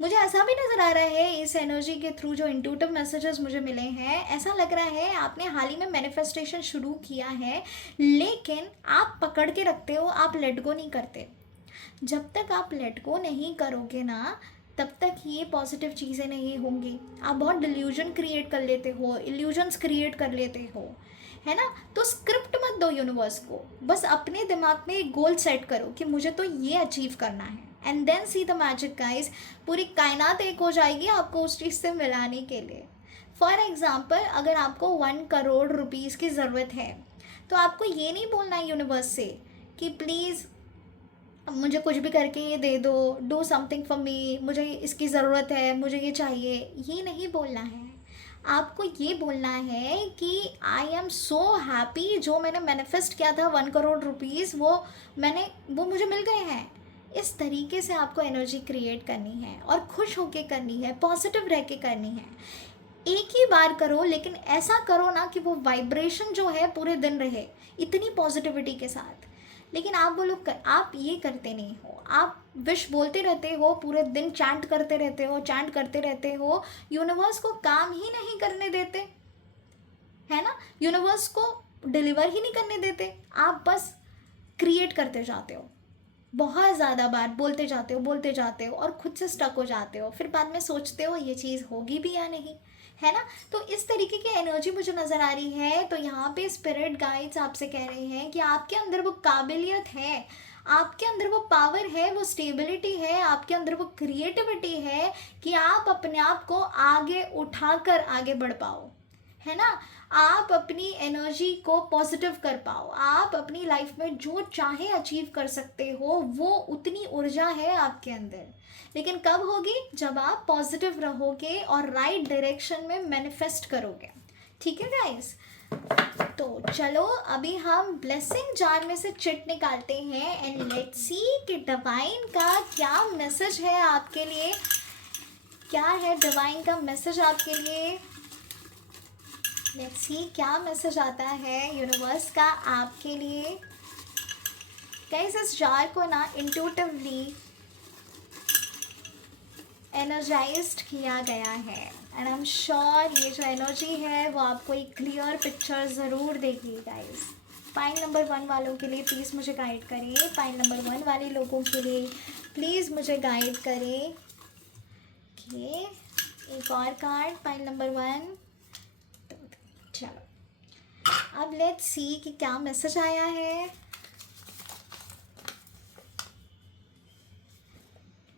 मुझे ऐसा भी नज़र आ रहा है इस एनर्जी के थ्रू, जो इंट्यूटिव मैसेजेस मुझे मिले हैं, ऐसा लग रहा है आपने हाल ही में मैनिफेस्टेशन शुरू किया है, लेकिन आप पकड़ के रखते हो, आप लेट गो नहीं करते। जब तक आप लेट गो नहीं करोगे ना, तब तक ये पॉजिटिव चीज़ें नहीं होंगी। आप बहुत डिल्यूजन क्रिएट कर लेते हो, इल्यूजन्स क्रिएट कर लेते हो, है ना। तो स्क्रिप्ट मत दो यूनिवर्स को, बस अपने दिमाग में एक गोल सेट करो कि मुझे तो ये अचीव करना है, and then see the magic guys. पूरी कायनात एक हो जाएगी आपको उस चीज़ से मिलाने के लिए। फॉर एग्ज़ाम्पल, अगर आपको 1 करोड़ रुपीज़ की ज़रूरत है, तो आपको ये नहीं बोलना है यूनिवर्स से कि प्लीज़ मुझे कुछ भी करके ये दे दो, डू समथिंग फॉर मी, मुझे इसकी ज़रूरत है, मुझे ये चाहिए। ये नहीं बोलना है। आपको ये बोलना है कि आई एम सो हैप्पी, जो मैंने मैनिफेस्ट किया था 1 करोड़ रुपीज़, वो मुझे मिल गए हैं। इस तरीके से आपको एनर्जी क्रिएट करनी है और खुश होके करनी है, पॉजिटिव रह के करनी है। एक ही बार करो, लेकिन ऐसा करो ना कि वो वाइब्रेशन जो है पूरे दिन रहे, इतनी पॉजिटिविटी के साथ। लेकिन आप वो लोग आप ये करते नहीं हो। आप विश बोलते रहते हो, पूरे दिन चैंट करते रहते हो, चैंट करते रहते हो, यूनिवर्स को काम ही नहीं करने देते, है ना। यूनिवर्स को डिलीवर ही नहीं करने देते। आप बस क्रिएट करते जाते हो, बहुत ज़्यादा बार बोलते जाते हो और खुद से स्टक हो जाते हो। फिर बाद में सोचते हो ये चीज़ होगी भी या नहीं, है ना। तो इस तरीके की एनर्जी मुझे नज़र आ रही है। तो यहाँ पे स्पिरिट गाइड्स आपसे कह रहे हैं कि आपके अंदर वो काबिलियत है, आपके अंदर वो पावर है, वो स्टेबिलिटी है, आपके अंदर वो क्रिएटिविटी है कि आप अपने आप को आगे उठाकर आगे बढ़ पाओ, है ना। आप अपनी एनर्जी को पॉजिटिव कर पाओ, आप अपनी लाइफ में जो चाहे अचीव कर सकते हो, वो उतनी ऊर्जा है आपके अंदर। लेकिन कब होगी? जब आप पॉजिटिव रहोगे और राइट डायरेक्शन में मैनिफेस्ट करोगे। ठीक है गाइस, तो चलो अभी हम ब्लेसिंग जार में से चिट निकालते हैं एंड लेट्स सी कि डिवाइन का क्या मैसेज है आपके लिए। क्या है डिवाइन का मैसेज आपके लिए? लेट्स सी क्या मैसेज आता है यूनिवर्स का आपके लिए। गाइस, इस जार को ना इंट्यूटिवली एनर्जाइज्ड किया गया है एंड आई एम श्योर ये जो एनर्जी है वो आपको एक क्लियर पिक्चर ज़रूर देगी गाइस। पाइल नंबर 1 वालों के लिए प्लीज़ मुझे गाइड करिए। पाइल नंबर 1 वाले लोगों के लिए प्लीज़ मुझे गाइड करें। ओके, एक और कार्ड, पाइल नंबर 1। चलो अब लेट्स सी कि क्या मैसेज आया है।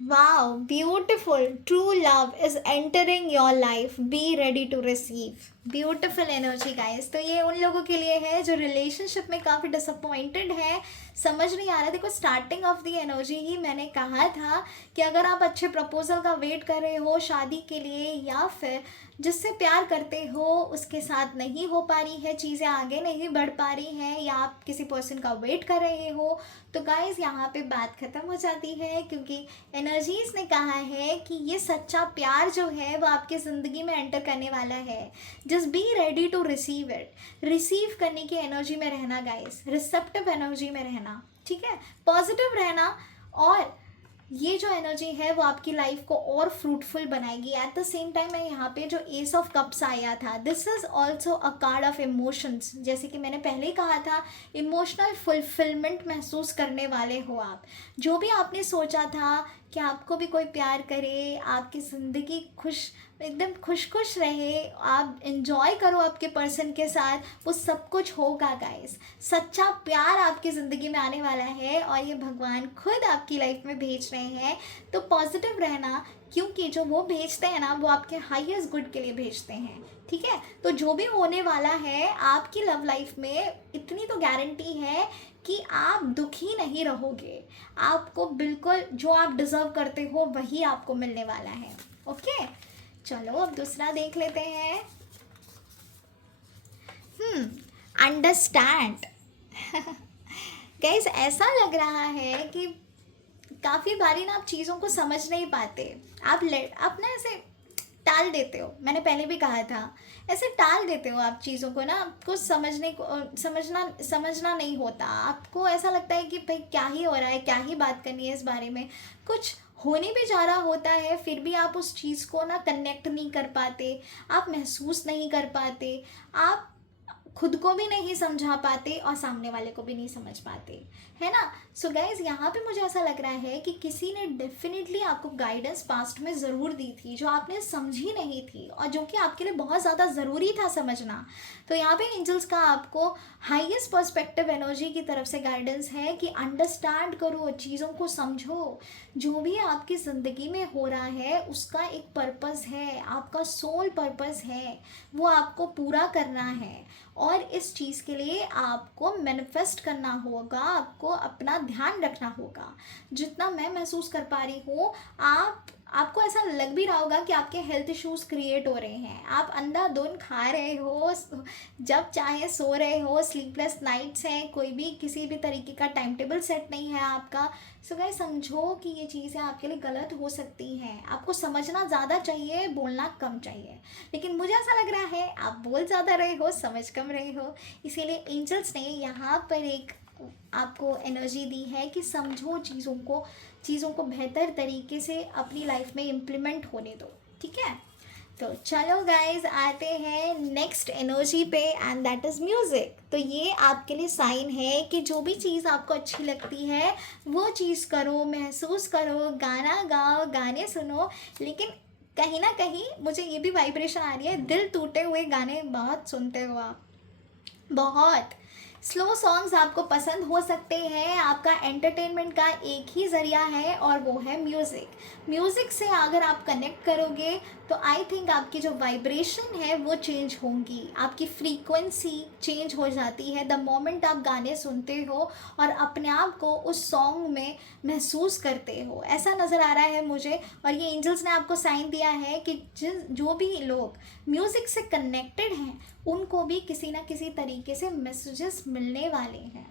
Wow, beautiful, true love is entering your life, be ready to receive. Beautiful energy guys. तो ये उन लोगों के लिए है जो रिलेशनशिप में काफ़ी डिसअपॉइंटेड है, समझ नहीं आ रहा। देखो स्टार्टिंग ऑफ द एनर्जी ही मैंने कहा था कि अगर आप अच्छे प्रपोजल का वेट कर रहे हो शादी के लिए, या फिर जिससे प्यार करते हो उसके साथ नहीं हो पा रही है, चीज़ें आगे नहीं बढ़ पा रही हैं, या आप किसी पर्सन का वेट कर रहे हो, तो गाइस यहाँ पे बात ख़त्म हो जाती है, क्योंकि एनर्जीज ने कहा है कि ये सच्चा प्यार जो है वो आपकी ज़िंदगी में एंटर करने वाला है। Just be ready to receive it. Receive करने की एनर्जी में रहना गाइस, रिसेप्टिव एनर्जी में रहना, ठीक है, पॉजिटिव रहना। और ये जो एनर्जी है वो आपकी लाइफ को और फ्रूटफुल बनाएगी। एट द सेम टाइम मैं यहाँ पे जो एस ऑफ कप्स आया था, this is also a card of emotions. जैसे कि मैंने पहले ही कहा था, इमोशनल फुलफिलमेंट महसूस करने वाले हो आप। जो भी आपने सोचा था कि आपको भी कोई प्यार करे, आपकी ज़िंदगी एकदम खुश खुश रहे, आप इंजॉय करो आपके पर्सन के साथ, वो सब कुछ होगा गाइस। सच्चा प्यार आपकी ज़िंदगी में आने वाला है और ये भगवान खुद आपकी लाइफ में भेज रहे हैं। तो पॉजिटिव रहना, क्योंकि जो वो भेजते हैं ना वो आपके हाईएस्ट गुड के लिए भेजते हैं, ठीक है। तो जो भी होने वाला है आपकी लव लाइफ में, इतनी तो गारंटी है कि आप दुखी नहीं रहोगे। आपको बिल्कुल जो आप डिज़र्व करते हो वही आपको मिलने वाला है। ओके, चलो अब दूसरा देख लेते हैं। अंडरस्टैंड। गाइस ऐसा लग रहा है कि काफ़ी बारी ना आप चीज़ों को समझ नहीं पाते। आप ना ऐसे टाल देते हो, मैंने पहले भी कहा था, ऐसे टाल देते हो आप चीज़ों को ना, आपको समझना नहीं होता। आपको ऐसा लगता है कि भाई क्या ही हो रहा है, क्या ही बात करनी है इस बारे में, कुछ होने भी जा रहा होता है, फिर भी आप उस चीज़ को ना कनेक्ट नहीं कर पाते, आप महसूस नहीं कर पाते, आप खुद को भी नहीं समझा पाते और सामने वाले को भी नहीं समझ पाते, है ना। सो गाइज यहाँ पे मुझे ऐसा लग रहा है कि किसी ने डेफिनेटली आपको गाइडेंस पास्ट में ज़रूर दी थी जो आपने समझी नहीं थी, और जो कि आपके लिए बहुत ज़्यादा ज़रूरी था समझना। तो यहाँ पे एंजल्स का आपको हाईएस्ट पर्सपेक्टिव एनर्जी की तरफ से गाइडेंस है कि अंडरस्टैंड करो, चीज़ों को समझो। जो भी आपकी ज़िंदगी में हो रहा है उसका एक पर्पस है, आपका सोल पर्पस है, वो आपको पूरा करना है। और इस चीज़ के लिए आपको मैनिफेस्ट करना होगा, आपको अपना ध्यान रखना होगा। जितना मैं महसूस कर पा रही हूँ, आपको ऐसा लग भी रहा होगा कि आपके हेल्थ इश्यूज़ क्रिएट हो रहे हैं, आप अंधाधुंध खा रहे हो, जब चाहे सो रहे हो, स्लीपलेस नाइट्स हैं, कोई भी किसी भी तरीके का टाइम टेबल सेट नहीं है आपका। सो गाइस समझो कि ये चीज़ें आपके लिए गलत हो सकती हैं। आपको समझना ज़्यादा चाहिए, बोलना कम चाहिए। लेकिन मुझे ऐसा लग रहा है आप बोल ज़्यादा रहे हो, समझ कम रहे हो। इसीलिए एंजल्स ने यहाँ पर एक आपको एनर्जी दी है कि समझो चीज़ों को बेहतर तरीके से अपनी लाइफ में इम्प्लीमेंट होने दो, ठीक है। तो चलो गाइज आते हैं नेक्स्ट एनर्जी पे, एंड दैट इज़ म्यूज़िक। तो ये आपके लिए साइन है कि जो भी चीज़ आपको अच्छी लगती है वो चीज़ करो, महसूस करो, गाना गाओ, गाने सुनो। लेकिन कहीं ना कहीं मुझे ये भी वाइब्रेशन आ रही है, दिल टूटे हुए गाने बहुत सुनते हो आप, बहुत स्लो सॉन्ग्स आपको पसंद हो सकते हैं। आपका एंटरटेनमेंट का एक ही ज़रिया है और वो है म्यूज़िक। म्यूज़िक से अगर आप कनेक्ट करोगे तो आई थिंक आपकी जो वाइब्रेशन है वो चेंज होंगी, आपकी फ्रीक्वेंसी चेंज हो जाती है द मोमेंट आप गाने सुनते हो और अपने आप को उस सॉन्ग में महसूस करते हो। ऐसा नज़र आ रहा है मुझे, और ये एंजल्स ने आपको साइन दिया है कि जो भी लोग म्यूज़िक से कनेक्टेड हैं उनको भी किसी ना किसी तरीके से मैसेजेस मिलने वाले हैं।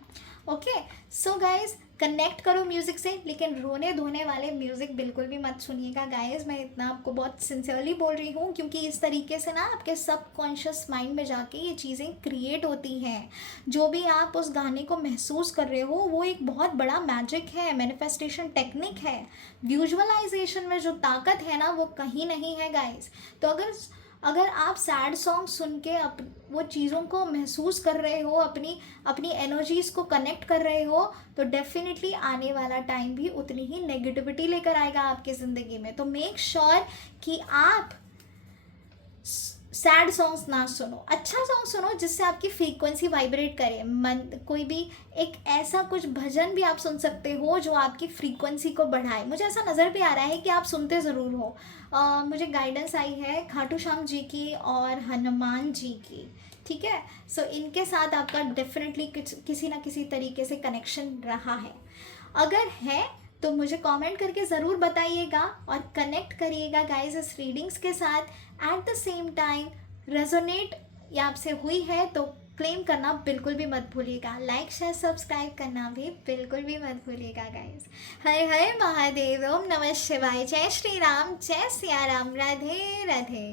ओके, सो गाइज कनेक्ट करो म्यूज़िक से, लेकिन रोने धोने वाले म्यूज़िक बिल्कुल भी मत सुनिएगा गाइज। मैं इतना आपको बहुत सिंसियरली बोल रही हूँ, क्योंकि इस तरीके से ना आपके सबकॉन्शियस माइंड में जाके ये चीज़ें क्रिएट होती हैं। जो भी आप उस गाने को महसूस कर रहे हो वो एक बहुत बड़ा मैजिक है, मैनिफेस्टेशन टेक्निक है। विजुअलाइजेशन में जो ताकत है ना वो कहीं नहीं है गाइज। तो अगर आप सैड सॉन्ग सुन के वो चीज़ों को महसूस कर रहे हो, अपनी एनर्जीज़ को कनेक्ट कर रहे हो, तो डेफिनेटली आने वाला टाइम भी उतनी ही नेगेटिविटी लेकर आएगा आपकी ज़िंदगी में। तो मेक श्योर कि आप सैड सॉन्ग्स ना सुनो, अच्छा सॉन्ग सुनो जिससे आपकी फ्रीक्वेंसी वाइब्रेट करे। मन कोई भी एक ऐसा कुछ भजन भी आप सुन सकते हो जो आपकी फ्रीक्वेंसी को बढ़ाए। मुझे ऐसा नज़र भी आ रहा है कि आप सुनते ज़रूर हो। मुझे गाइडेंस आई है खाटू श्याम जी की और हनुमान जी की, ठीक है। सो इनके साथ आपका डेफिनेटली किसी ना किसी तरीके से कनेक्शन रहा है। अगर है तो मुझे कमेंट करके ज़रूर बताइएगा और कनेक्ट करिएगा गाइस इस रीडिंग्स के साथ। Eight the same time resonate या आपसे हुई है तो क्लेम करना बिल्कुल भी मत भूलिएगा। लाइक शेयर सब्सक्राइब करना भी बिल्कुल भी मत भूलिएगा गाइस। हर हर महादेव, ओम नमः शिवाय, जय श्री राम, जय Siya Ram, Radhe Radhe.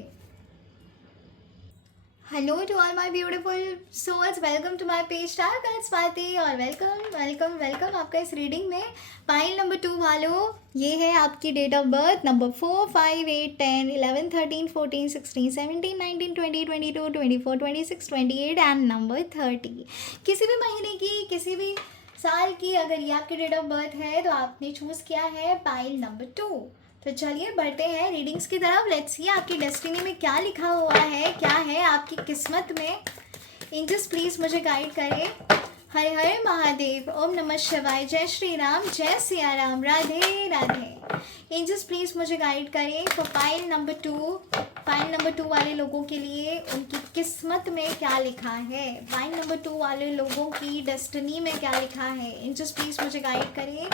Hello to all my beautiful souls, welcome to my page star card Swati, और वेलकम वेलकम वेलकम आपका इस रीडिंग में। पाइल नंबर 2 वालों, ये है आपकी date of birth number 4, 5, 8, 10, 11, 13, 14, 16, 17, 19, 20, 22, 24, 26, 28 and number 30। किसी भी महीने की, किसी भी साल की अगर ये आपकी डेट ऑफ बर्थ है तो आपने चूज़ किया है पाइल नंबर 2। तो चलिए बढ़ते हैं रीडिंग्स की तरफ। लेट्स सी आपकी डेस्टिनी में क्या लिखा हुआ है, क्या है आपकी किस्मत में। एंजल्स प्लीज़ मुझे गाइड करें। हर हर महादेव, ओम नमः शिवाय, जय श्री राम, जय सिया राम, राधे राधे। एंजल्स प्लीज़ मुझे गाइड करें। तो पाइल नंबर 2 वाले लोगों के लिए उनकी किस्मत में क्या लिखा है, पाइल नंबर 2 वाले लोगों की डेस्टिनी में क्या लिखा है। एंजल्स प्लीज़ मुझे गाइड करें।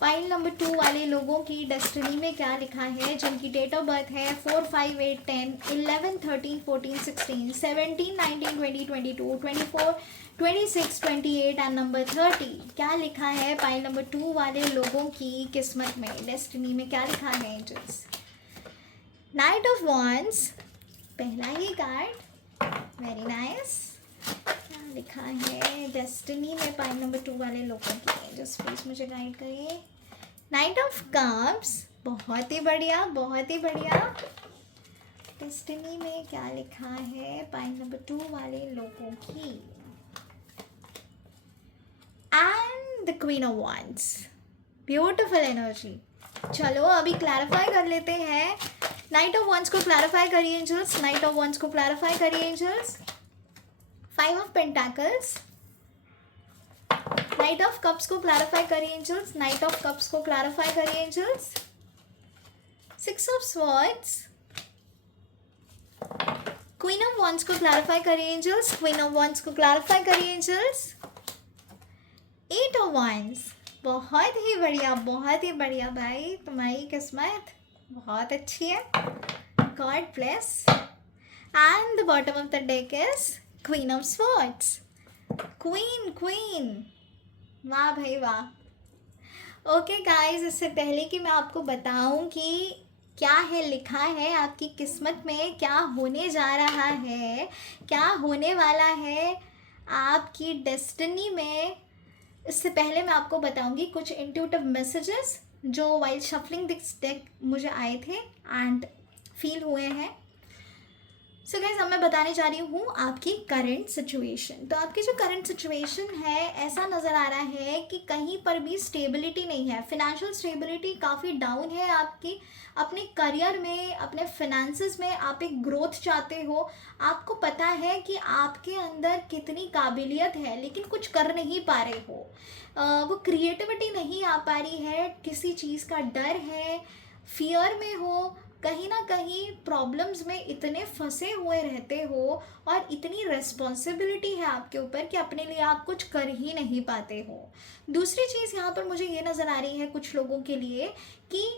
पाइल नंबर 2 वाले लोगों की डेस्टिनी में क्या लिखा है, जिनकी डेट ऑफ बर्थ है 4, 5, 8, 10, 11, 13, 14, 16, 17, 19, 20, 22, 24, 26, 28 एंड नंबर 30। क्या लिखा है पाइल नंबर 2 वाले लोगों की किस्मत में, डेस्टिनी में क्या लिखा है एंजल्स। नाइट ऑफ वॉन्ड्स, पहला ही कार्ड, वेरी नाइस। क्या लिखा है डेस्टिनी में पाइल नंबर 2 वाले लोगों के, जस्ट प्लीज मुझे गाइड करिए। नाइट ऑफ कप्स, बहुत ही बढ़िया बहुत ही बढ़िया। डेस्टिनी में क्या लिखा है पाइल नंबर 2 वाले लोगों की। And the queen of wands, beautiful energy. चलो अभी क्लैरिफाई कर लेते हैं। नाइट ऑफ वॉन्ड्स को क्लैरिफाई करिए एंजल्स, नाइट ऑफ वॉन्ड्स को क्लैरिफाई करिए angels. 5 of pentacles, knight of cups को क्लैरिफाई करिए एंजल्स, नाइट ऑफ कप्स को क्लैरिफाई करिए angels. 6 of swords, queen of wands को क्लैरिफाई करिए एंजल्स, क्वीन ऑफ वॉन्ड्स को क्लैरिफाई करिए एंजल्स। 8 ऑफ वॉन्ड्स, बहुत ही बढ़िया भाई, तुम्हारी किस्मत बहुत अच्छी है, God bless. And the bottom of the deck is queen of swords, queen, वाह भाई वाह। ओके गाइस, इससे पहले कि मैं आपको बताऊं कि क्या है लिखा है आपकी किस्मत में, क्या होने जा रहा है, क्या होने वाला है आपकी डेस्टिनी में, इससे पहले मैं आपको बताऊंगी कुछ इंट्यूटिव मैसेजेस जो वाइल शफलिंग दिस डेक मुझे आए थे एंड फील हुए हैं। सो गाइस, अब मैं बताने जा रही हूँ आपकी करंट सिचुएशन। तो आपकी जो करंट सिचुएशन है, ऐसा नज़र आ रहा है कि कहीं पर भी स्टेबिलिटी नहीं है, फिनेंशियल स्टेबिलिटी काफ़ी डाउन है आपकी। अपने करियर में, अपने फिनेंसेस में आप एक ग्रोथ चाहते हो, आपको पता है कि आपके अंदर कितनी काबिलियत है लेकिन कुछ कर नहीं पा रहे हो। वो क्रिएटिविटी नहीं आ पा रही है, किसी चीज़ का डर है, फियर में हो, कहीं ना कहीं प्रॉब्लम्स में इतने फंसे हुए रहते हो और इतनी रिस्पॉन्सिबिलिटी है आपके ऊपर कि अपने लिए आप कुछ कर ही नहीं पाते हो। दूसरी चीज़ यहाँ पर मुझे ये नज़र आ रही है कुछ लोगों के लिए कि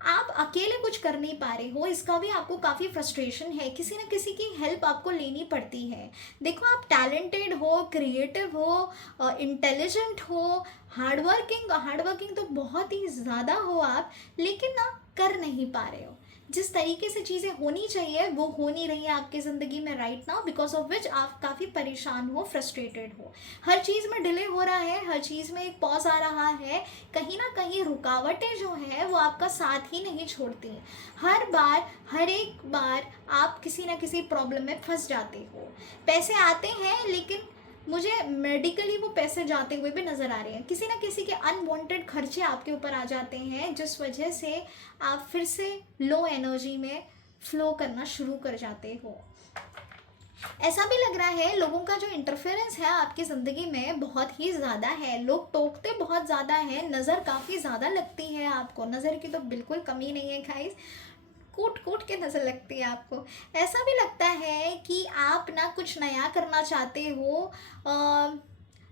आप अकेले कुछ कर नहीं पा रहे हो, इसका भी आपको काफ़ी फ्रस्ट्रेशन है, किसी न किसी की हेल्प आपको लेनी पड़ती है। देखो, आप टैलेंटेड हो, क्रिएटिव हो, इंटेलिजेंट हो, हार्डवर्किंग तो बहुत ही ज़्यादा हो आप, लेकिन ना कर नहीं पा रहे हो। जिस तरीके से चीज़ें होनी चाहिए वो हो नहीं रही है आपकी ज़िंदगी में right now, because of which आप काफ़ी परेशान हो, फ्रस्ट्रेटेड हो। हर चीज़ में डिले हो रहा है, हर चीज़ में एक पॉज आ रहा है, कहीं ना कहीं रुकावटें जो हैं वो आपका साथ ही नहीं छोड़ती। हर एक बार आप किसी ना किसी प्रॉब्लम में फंस जाते हो। पैसे आते हैं लेकिन मुझे मेडिकली वो पैसे जाते हुए भी नज़र आ रहे हैं, किसी ना किसी के अनवांटेड खर्चे आपके ऊपर आ जाते हैं, जिस वजह से आप फिर से लो एनर्जी में फ्लो करना शुरू कर जाते हो। ऐसा भी लग रहा है लोगों का जो इंटरफेरेंस है आपकी ज़िंदगी में बहुत ही ज़्यादा है, लोग टोकते बहुत ज़्यादा हैं, नज़र काफ़ी ज़्यादा लगती है आपको, नज़र की तो बिल्कुल कमी नहीं है गाइस, कूट कूट के नज़र लगती है आपको। ऐसा भी लगता है कि आप ना कुछ नया करना चाहते हो,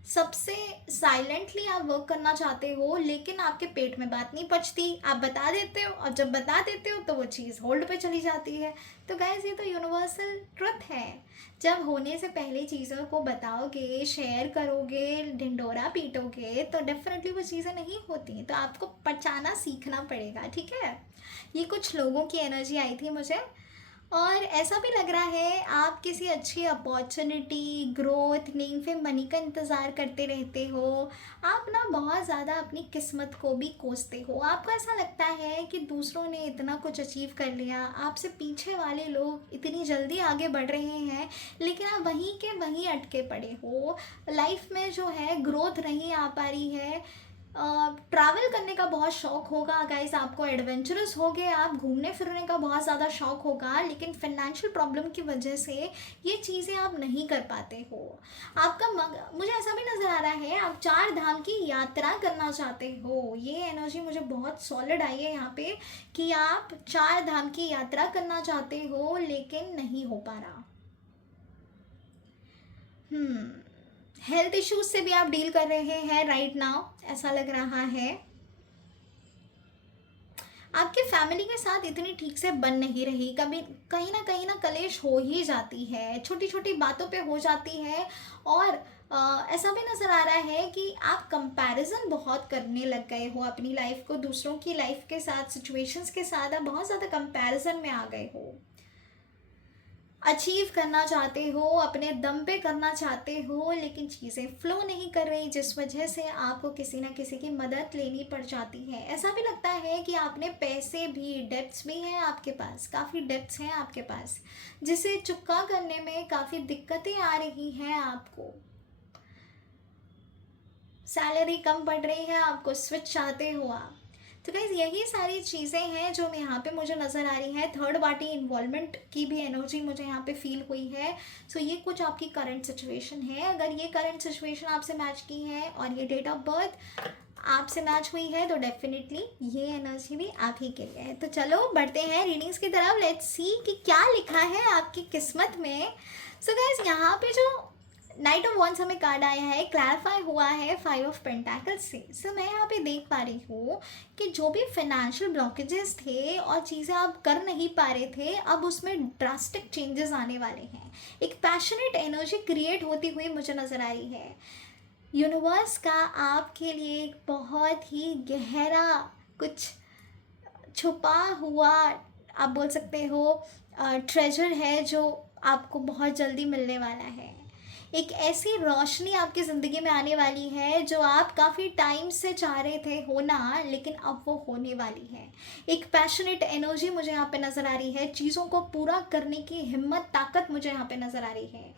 सबसे साइलेंटली आप वर्क करना चाहते हो, लेकिन आपके पेट में बात नहीं पचती, आप बता देते हो और जब बता देते हो तो वो चीज़ होल्ड पे चली जाती है। तो गाइस ये तो यूनिवर्सल ट्रुथ है, जब होने से पहले चीज़ों को बताओगे, शेयर करोगे, ढिंढोरा पीटोगे तो डेफिनेटली वो चीज़ें नहीं होती, तो आपको पचाना सीखना पड़ेगा, ठीक है। ये कुछ लोगों की एनर्जी आई थी मुझे, और ऐसा भी लग रहा है आप किसी अच्छी opportunity, growth, name fame, money का इंतज़ार करते रहते हो। आप ना बहुत ज़्यादा अपनी किस्मत को भी कोसते हो, आपको ऐसा लगता है कि दूसरों ने इतना कुछ अचीव कर लिया, आपसे पीछे वाले लोग इतनी जल्दी आगे बढ़ रहे हैं, लेकिन आप वहीं के वहीं अटके पड़े हो। लाइफ में जो है ग्रोथ नहीं आ पा रही है। ट्रैवल करने का बहुत शौक होगा गाइस आपको, एडवेंचरस हो गए आप, घूमने फिरने का बहुत ज़्यादा शौक होगा, लेकिन फाइनेंशियल प्रॉब्लम की वजह से ये चीज़ें आप नहीं कर पाते हो। आपका मुझे ऐसा भी नज़र आ रहा है आप 4 धाम की यात्रा करना चाहते हो, ये एनर्जी मुझे बहुत सॉलिड आई है यहाँ पे कि आप 4 धाम की यात्रा करना चाहते हो लेकिन नहीं हो पा रहा। हेल्थ इश्यूज से भी आप डील कर रहे हैं राइट नाउ, ऐसा लग रहा है। आपके फैमिली के साथ इतनी ठीक से बन नहीं रही, कभी कहीं ना कलेश हो ही जाती है, छोटी छोटी बातों पे हो जाती है। और ऐसा भी नज़र आ रहा है कि आप कंपैरिजन बहुत करने लग गए हो अपनी लाइफ को दूसरों की लाइफ के साथ, सिचुएशंस के साथ आप बहुत ज़्यादा कंपैरिजन में आ गए हो। अचीव करना चाहते हो, अपने दम पे करना चाहते हो, लेकिन चीज़ें फ्लो नहीं कर रही, जिस वजह से आपको किसी ना किसी की मदद लेनी पड़ जाती है। ऐसा भी लगता है कि आपने पैसे भी, डेब्ट्स भी हैं आपके पास, काफ़ी डेब्ट्स हैं आपके पास, जिसे चुकता करने में काफ़ी दिक्कतें आ रही हैं आपको। सैलरी कम पड़ रही है आपको, स्विच चाहते हो आप। तो गाइज यही सारी चीज़ें हैं जो मैं यहाँ पे मुझे नज़र आ रही है। थर्ड पार्टी इन्वॉल्वमेंट की भी एनर्जी मुझे यहाँ पे फील हुई है। सो ये कुछ आपकी करंट सिचुएशन है, अगर ये करंट सिचुएशन आपसे मैच की है और ये डेट ऑफ बर्थ आपसे मैच हुई है तो डेफिनेटली ये एनर्जी भी आप ही के लिए है। तो चलो बढ़ते हैं रीडिंग्स की तरफ, लेट्स सी कि क्या लिखा है आपकी किस्मत में। सो गाइज यहाँ पे जो नाइट ऑफ वंस हमें कार्ड आया है, क्लैरिफाई हुआ है 5 ऑफ पेंटाकल्स से। सो मैं यहाँ पे देख पा रही हूँ कि जो भी फाइनेंशियल ब्लॉकेजेस थे और चीज़ें आप कर नहीं पा रहे थे, अब उसमें ड्रास्टिक चेंजेस आने वाले हैं। एक पैशनेट एनर्जी क्रिएट होती हुई मुझे नज़र आ रही है। यूनिवर्स का आपके लिए एक बहुत ही गहरा कुछ छुपा हुआ, आप बोल सकते हो, ट्रेजर है जो आपको बहुत जल्दी मिलने वाला है। एक ऐसी रोशनी आपकी ज़िंदगी में आने वाली है जो आप काफ़ी टाइम से चाह रहे थे होना, लेकिन अब वो होने वाली है। एक पैशनेट एनर्जी मुझे यहाँ पे नज़र आ रही है, चीज़ों को पूरा करने की हिम्मत, ताकत मुझे यहाँ पे नज़र आ रही है,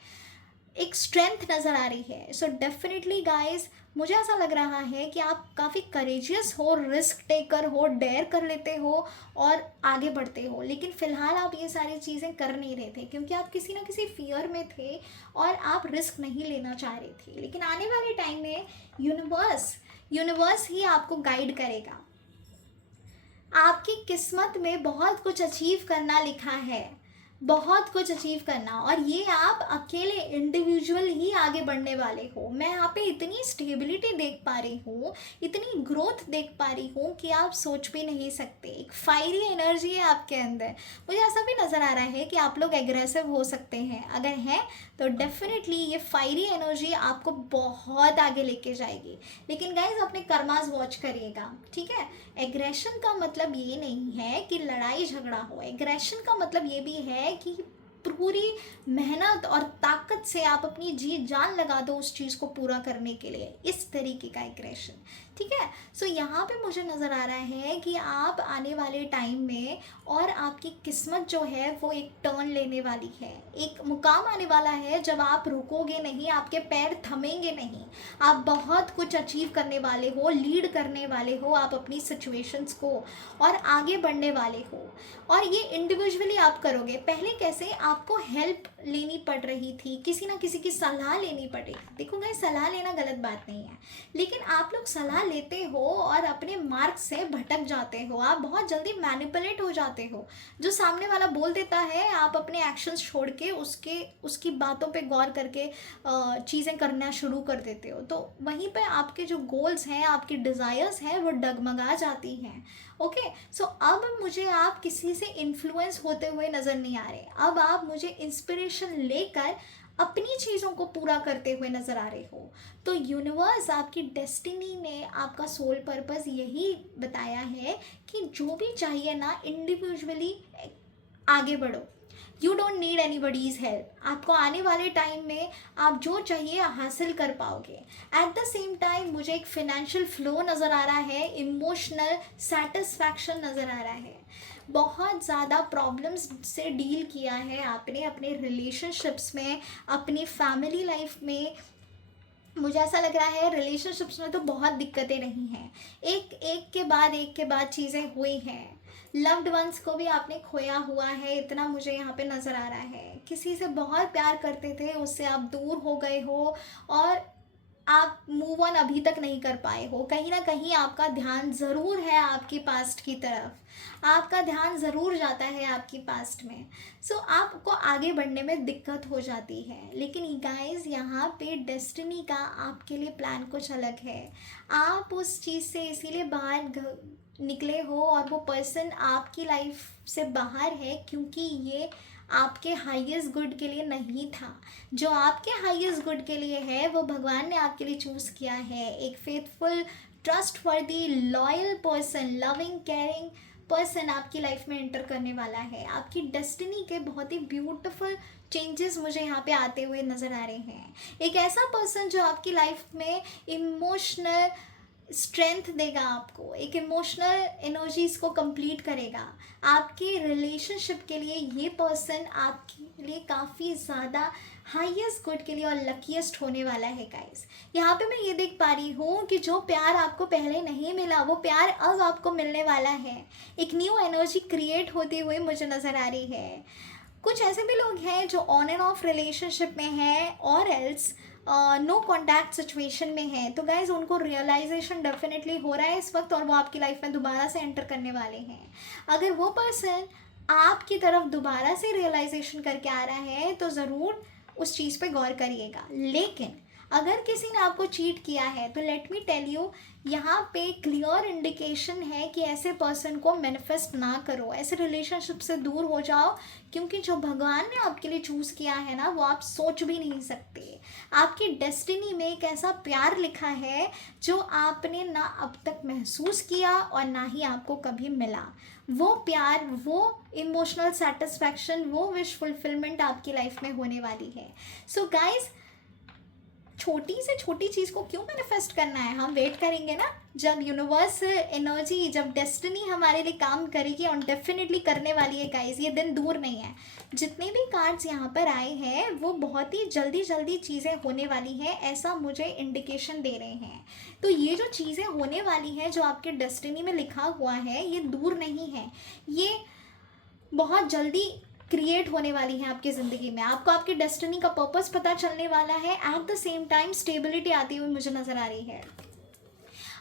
एक स्ट्रेंथ नज़र आ रही है। सो डेफिनेटली गाइज मुझे ऐसा लग रहा है कि आप काफ़ी करेजियस हो, रिस्क टेकर हो, डेयर कर लेते हो और आगे बढ़ते हो, लेकिन फ़िलहाल आप ये सारी चीज़ें कर नहीं रहे थे क्योंकि आप किसी ना किसी फियर में थे और आप रिस्क नहीं लेना चाह रहे थे। लेकिन आने वाले टाइम में यूनिवर्स ही आपको गाइड करेगा। आपकी किस्मत में बहुत कुछ अचीव करना लिखा है, बहुत कुछ अचीव करना, और ये आप अकेले इंडिविजुअल ही आगे बढ़ने वाले हो। मैं यहाँ पे इतनी स्टेबिलिटी देख पा रही हूँ, इतनी ग्रोथ देख पा रही हूँ कि आप सोच भी नहीं सकते। एक फायरी एनर्जी है आपके अंदर। मुझे ऐसा भी नज़र आ रहा है कि आप लोग एग्रेसिव हो सकते हैं, अगर हैं तो डेफिनेटली ये फायरी एनर्जी आपको बहुत आगे लेके जाएगी। लेकिन गाइज अपने कर्मास वॉच करिएगा, ठीक है। एग्रेशन का मतलब ये नहीं है कि लड़ाई झगड़ा हो, एग्रेशन का मतलब ये भी है कि पूरी मेहनत और ताकत से आप अपनी जी जान लगा दो उस चीज़ को पूरा करने के लिए, इस तरीके का एग्रेशन, ठीक है। सो यहाँ पे मुझे नज़र आ रहा है कि आप आने वाले टाइम में और आपकी किस्मत जो है वो एक टर्न लेने वाली है। एक मुकाम आने वाला है जब आप रुकोगे नहीं, आपके पैर थमेंगे नहीं, आप बहुत कुछ अचीव करने वाले हो, लीड करने वाले हो आप अपनी सिचुएशंस को, और आगे बढ़ने वाले हो। और ये इंडिविजुअली आप करोगे। पहले कैसे आपको हेल्प लेनी पड़ रही थी, किसी ना किसी की सलाह लेनी पड़ेगी। देखो गाइस, सलाह लेना गलत बात नहीं है, लेकिन आप लोग सलाह लेते हो और अपने मार्ग से भटक जाते हो, आप बहुत जल्दी मैनिपुलेट हो जाते हो। जो सामने वाला बोल देता है, आप अपने एक्शंस छोड़ के उसकी बातों पे गौर करके चीज़ें करना शुरू कर देते हो, तो वहीं पे आपके जो गोल्स हैं, आपकी डिज़ायर्स हैं, वो डगमगा जाती हैं। ओके, सो अब मुझे आप किसी से इन्फ्लुएंस होते हुए नज़र नहीं आ रहे, अब आप मुझे इंस्पिरेशन लेकर अपनी चीज़ों को पूरा करते हुए नज़र आ रहे हो। तो यूनिवर्स, आपकी डेस्टिनी ने, आपका सोल पर्पस यही बताया है कि जो भी चाहिए ना, इंडिविजुअली आगे बढ़ो। You don't need anybody's help. आपको आने वाले टाइम में आप जो चाहिए हासिल कर पाओगे। एट द सेम टाइम मुझे एक फिनेंशियल फ्लो नज़र आ रहा है, इमोशनल सेटिस्फैक्शन नज़र आ रहा है। बहुत ज़्यादा प्रॉब्लम्स से डील किया है आपने अपने रिलेशनशिप्स में, अपनी फैमिली लाइफ में। मुझे ऐसा लग रहा है रिलेशनशिप्स में तो बहुत दिक्कतें रही हैं, एक के बाद चीज़ें हुई हैं। लव्ड वंस को भी आपने खोया हुआ है, इतना मुझे यहाँ पे नज़र आ रहा है। किसी से बहुत प्यार करते थे, उससे आप दूर हो गए हो, और आप मूव ऑन अभी तक नहीं कर पाए हो। कहीं ना कहीं आपका ध्यान ज़रूर है आपकी पास्ट की तरफ, आपका ध्यान ज़रूर जाता है आपकी पास्ट में। सो आपको आगे बढ़ने में दिक्कत हो जाती है। लेकिन गाइस, यहाँ पे डेस्टिनी का आपके लिए प्लान कुछ अलग है। आप उस चीज़ से इसीलिए बाहर निकले हो, और वो पर्सन आपकी लाइफ से बाहर है क्योंकि ये आपके हाईएस्ट गुड के लिए नहीं था। जो आपके हाईएस्ट गुड के लिए है, वो भगवान ने आपके लिए चूज़ किया है। एक faithful, trustworthy, loyal person, loving, caring person आपकी लाइफ में एंटर करने वाला है। आपकी डेस्टिनी के बहुत ही ब्यूटीफुल चेंजेस मुझे यहाँ पे आते हुए नज़र आ रहे हैं। एक ऐसा पर्सन जो आपकी लाइफ में इमोशनल स्ट्रेंथ देगा, आपको एक इमोशनल एनर्जीज को कंप्लीट करेगा। आपके रिलेशनशिप के लिए ये पर्सन आपके लिए काफ़ी ज़्यादा हाईएस्ट गुड के लिए और लकीएस्ट होने वाला है गाइस। यहाँ पे मैं ये देख पा रही हूँ कि जो प्यार आपको पहले नहीं मिला, वो प्यार अब आपको मिलने वाला है। एक न्यू एनर्जी क्रिएट होती हुई मुझे नज़र आ रही है। कुछ ऐसे भी लोग हैं जो ऑन एंड ऑफ रिलेशनशिप में हैं, और एल्स नो कॉन्टैक्ट सिचुएशन में है। तो गाइज, उनको रियलाइजेशन डेफिनेटली हो रहा है इस वक्त, और वो आपकी लाइफ में दोबारा से एंटर करने वाले हैं। अगर वो पर्सन आपकी तरफ दोबारा से रियलाइजेशन करके आ रहा है, तो ज़रूर उस चीज़ पे गौर करिएगा। लेकिन अगर किसी ने आपको चीट किया है, तो लेट मी टेल यू, यहाँ पे क्लियर इंडिकेशन है कि ऐसे पर्सन को मैनिफेस्ट ना करो, ऐसे रिलेशनशिप से दूर हो जाओ, क्योंकि जो भगवान ने आपके लिए चूज़ किया है ना, वो आप सोच भी नहीं सकते। आपकी डेस्टिनी में एक ऐसा प्यार लिखा है जो आपने ना अब तक महसूस किया और ना ही आपको कभी मिला। वो प्यार, वो इमोशनल सेटिस्फैक्शन, वो विश फुलफिलमेंट आपकी लाइफ में होने वाली है। सो गाइज, छोटी से छोटी चीज़ को क्यों मैनिफेस्ट करना है? हम वेट करेंगे ना, जब यूनिवर्स एनर्जी, जब डेस्टिनी हमारे लिए काम करेगी, और डेफिनेटली करने वाली है गाइस, ये दिन दूर नहीं है। जितने भी कार्ड्स यहाँ पर आए हैं, वो बहुत ही जल्दी जल्दी चीज़ें होने वाली हैं, ऐसा मुझे इंडिकेशन दे रहे हैं। तो ये जो चीज़ें होने वाली हैं, जो आपके डेस्टिनी में लिखा हुआ है, ये दूर नहीं है, ये बहुत जल्दी क्रिएट होने वाली है आपकी ज़िंदगी में। आपको आपकी डेस्टिनी का पर्पस पता चलने वाला है। Eight the same time stability आती हुई मुझे नज़र आ रही है।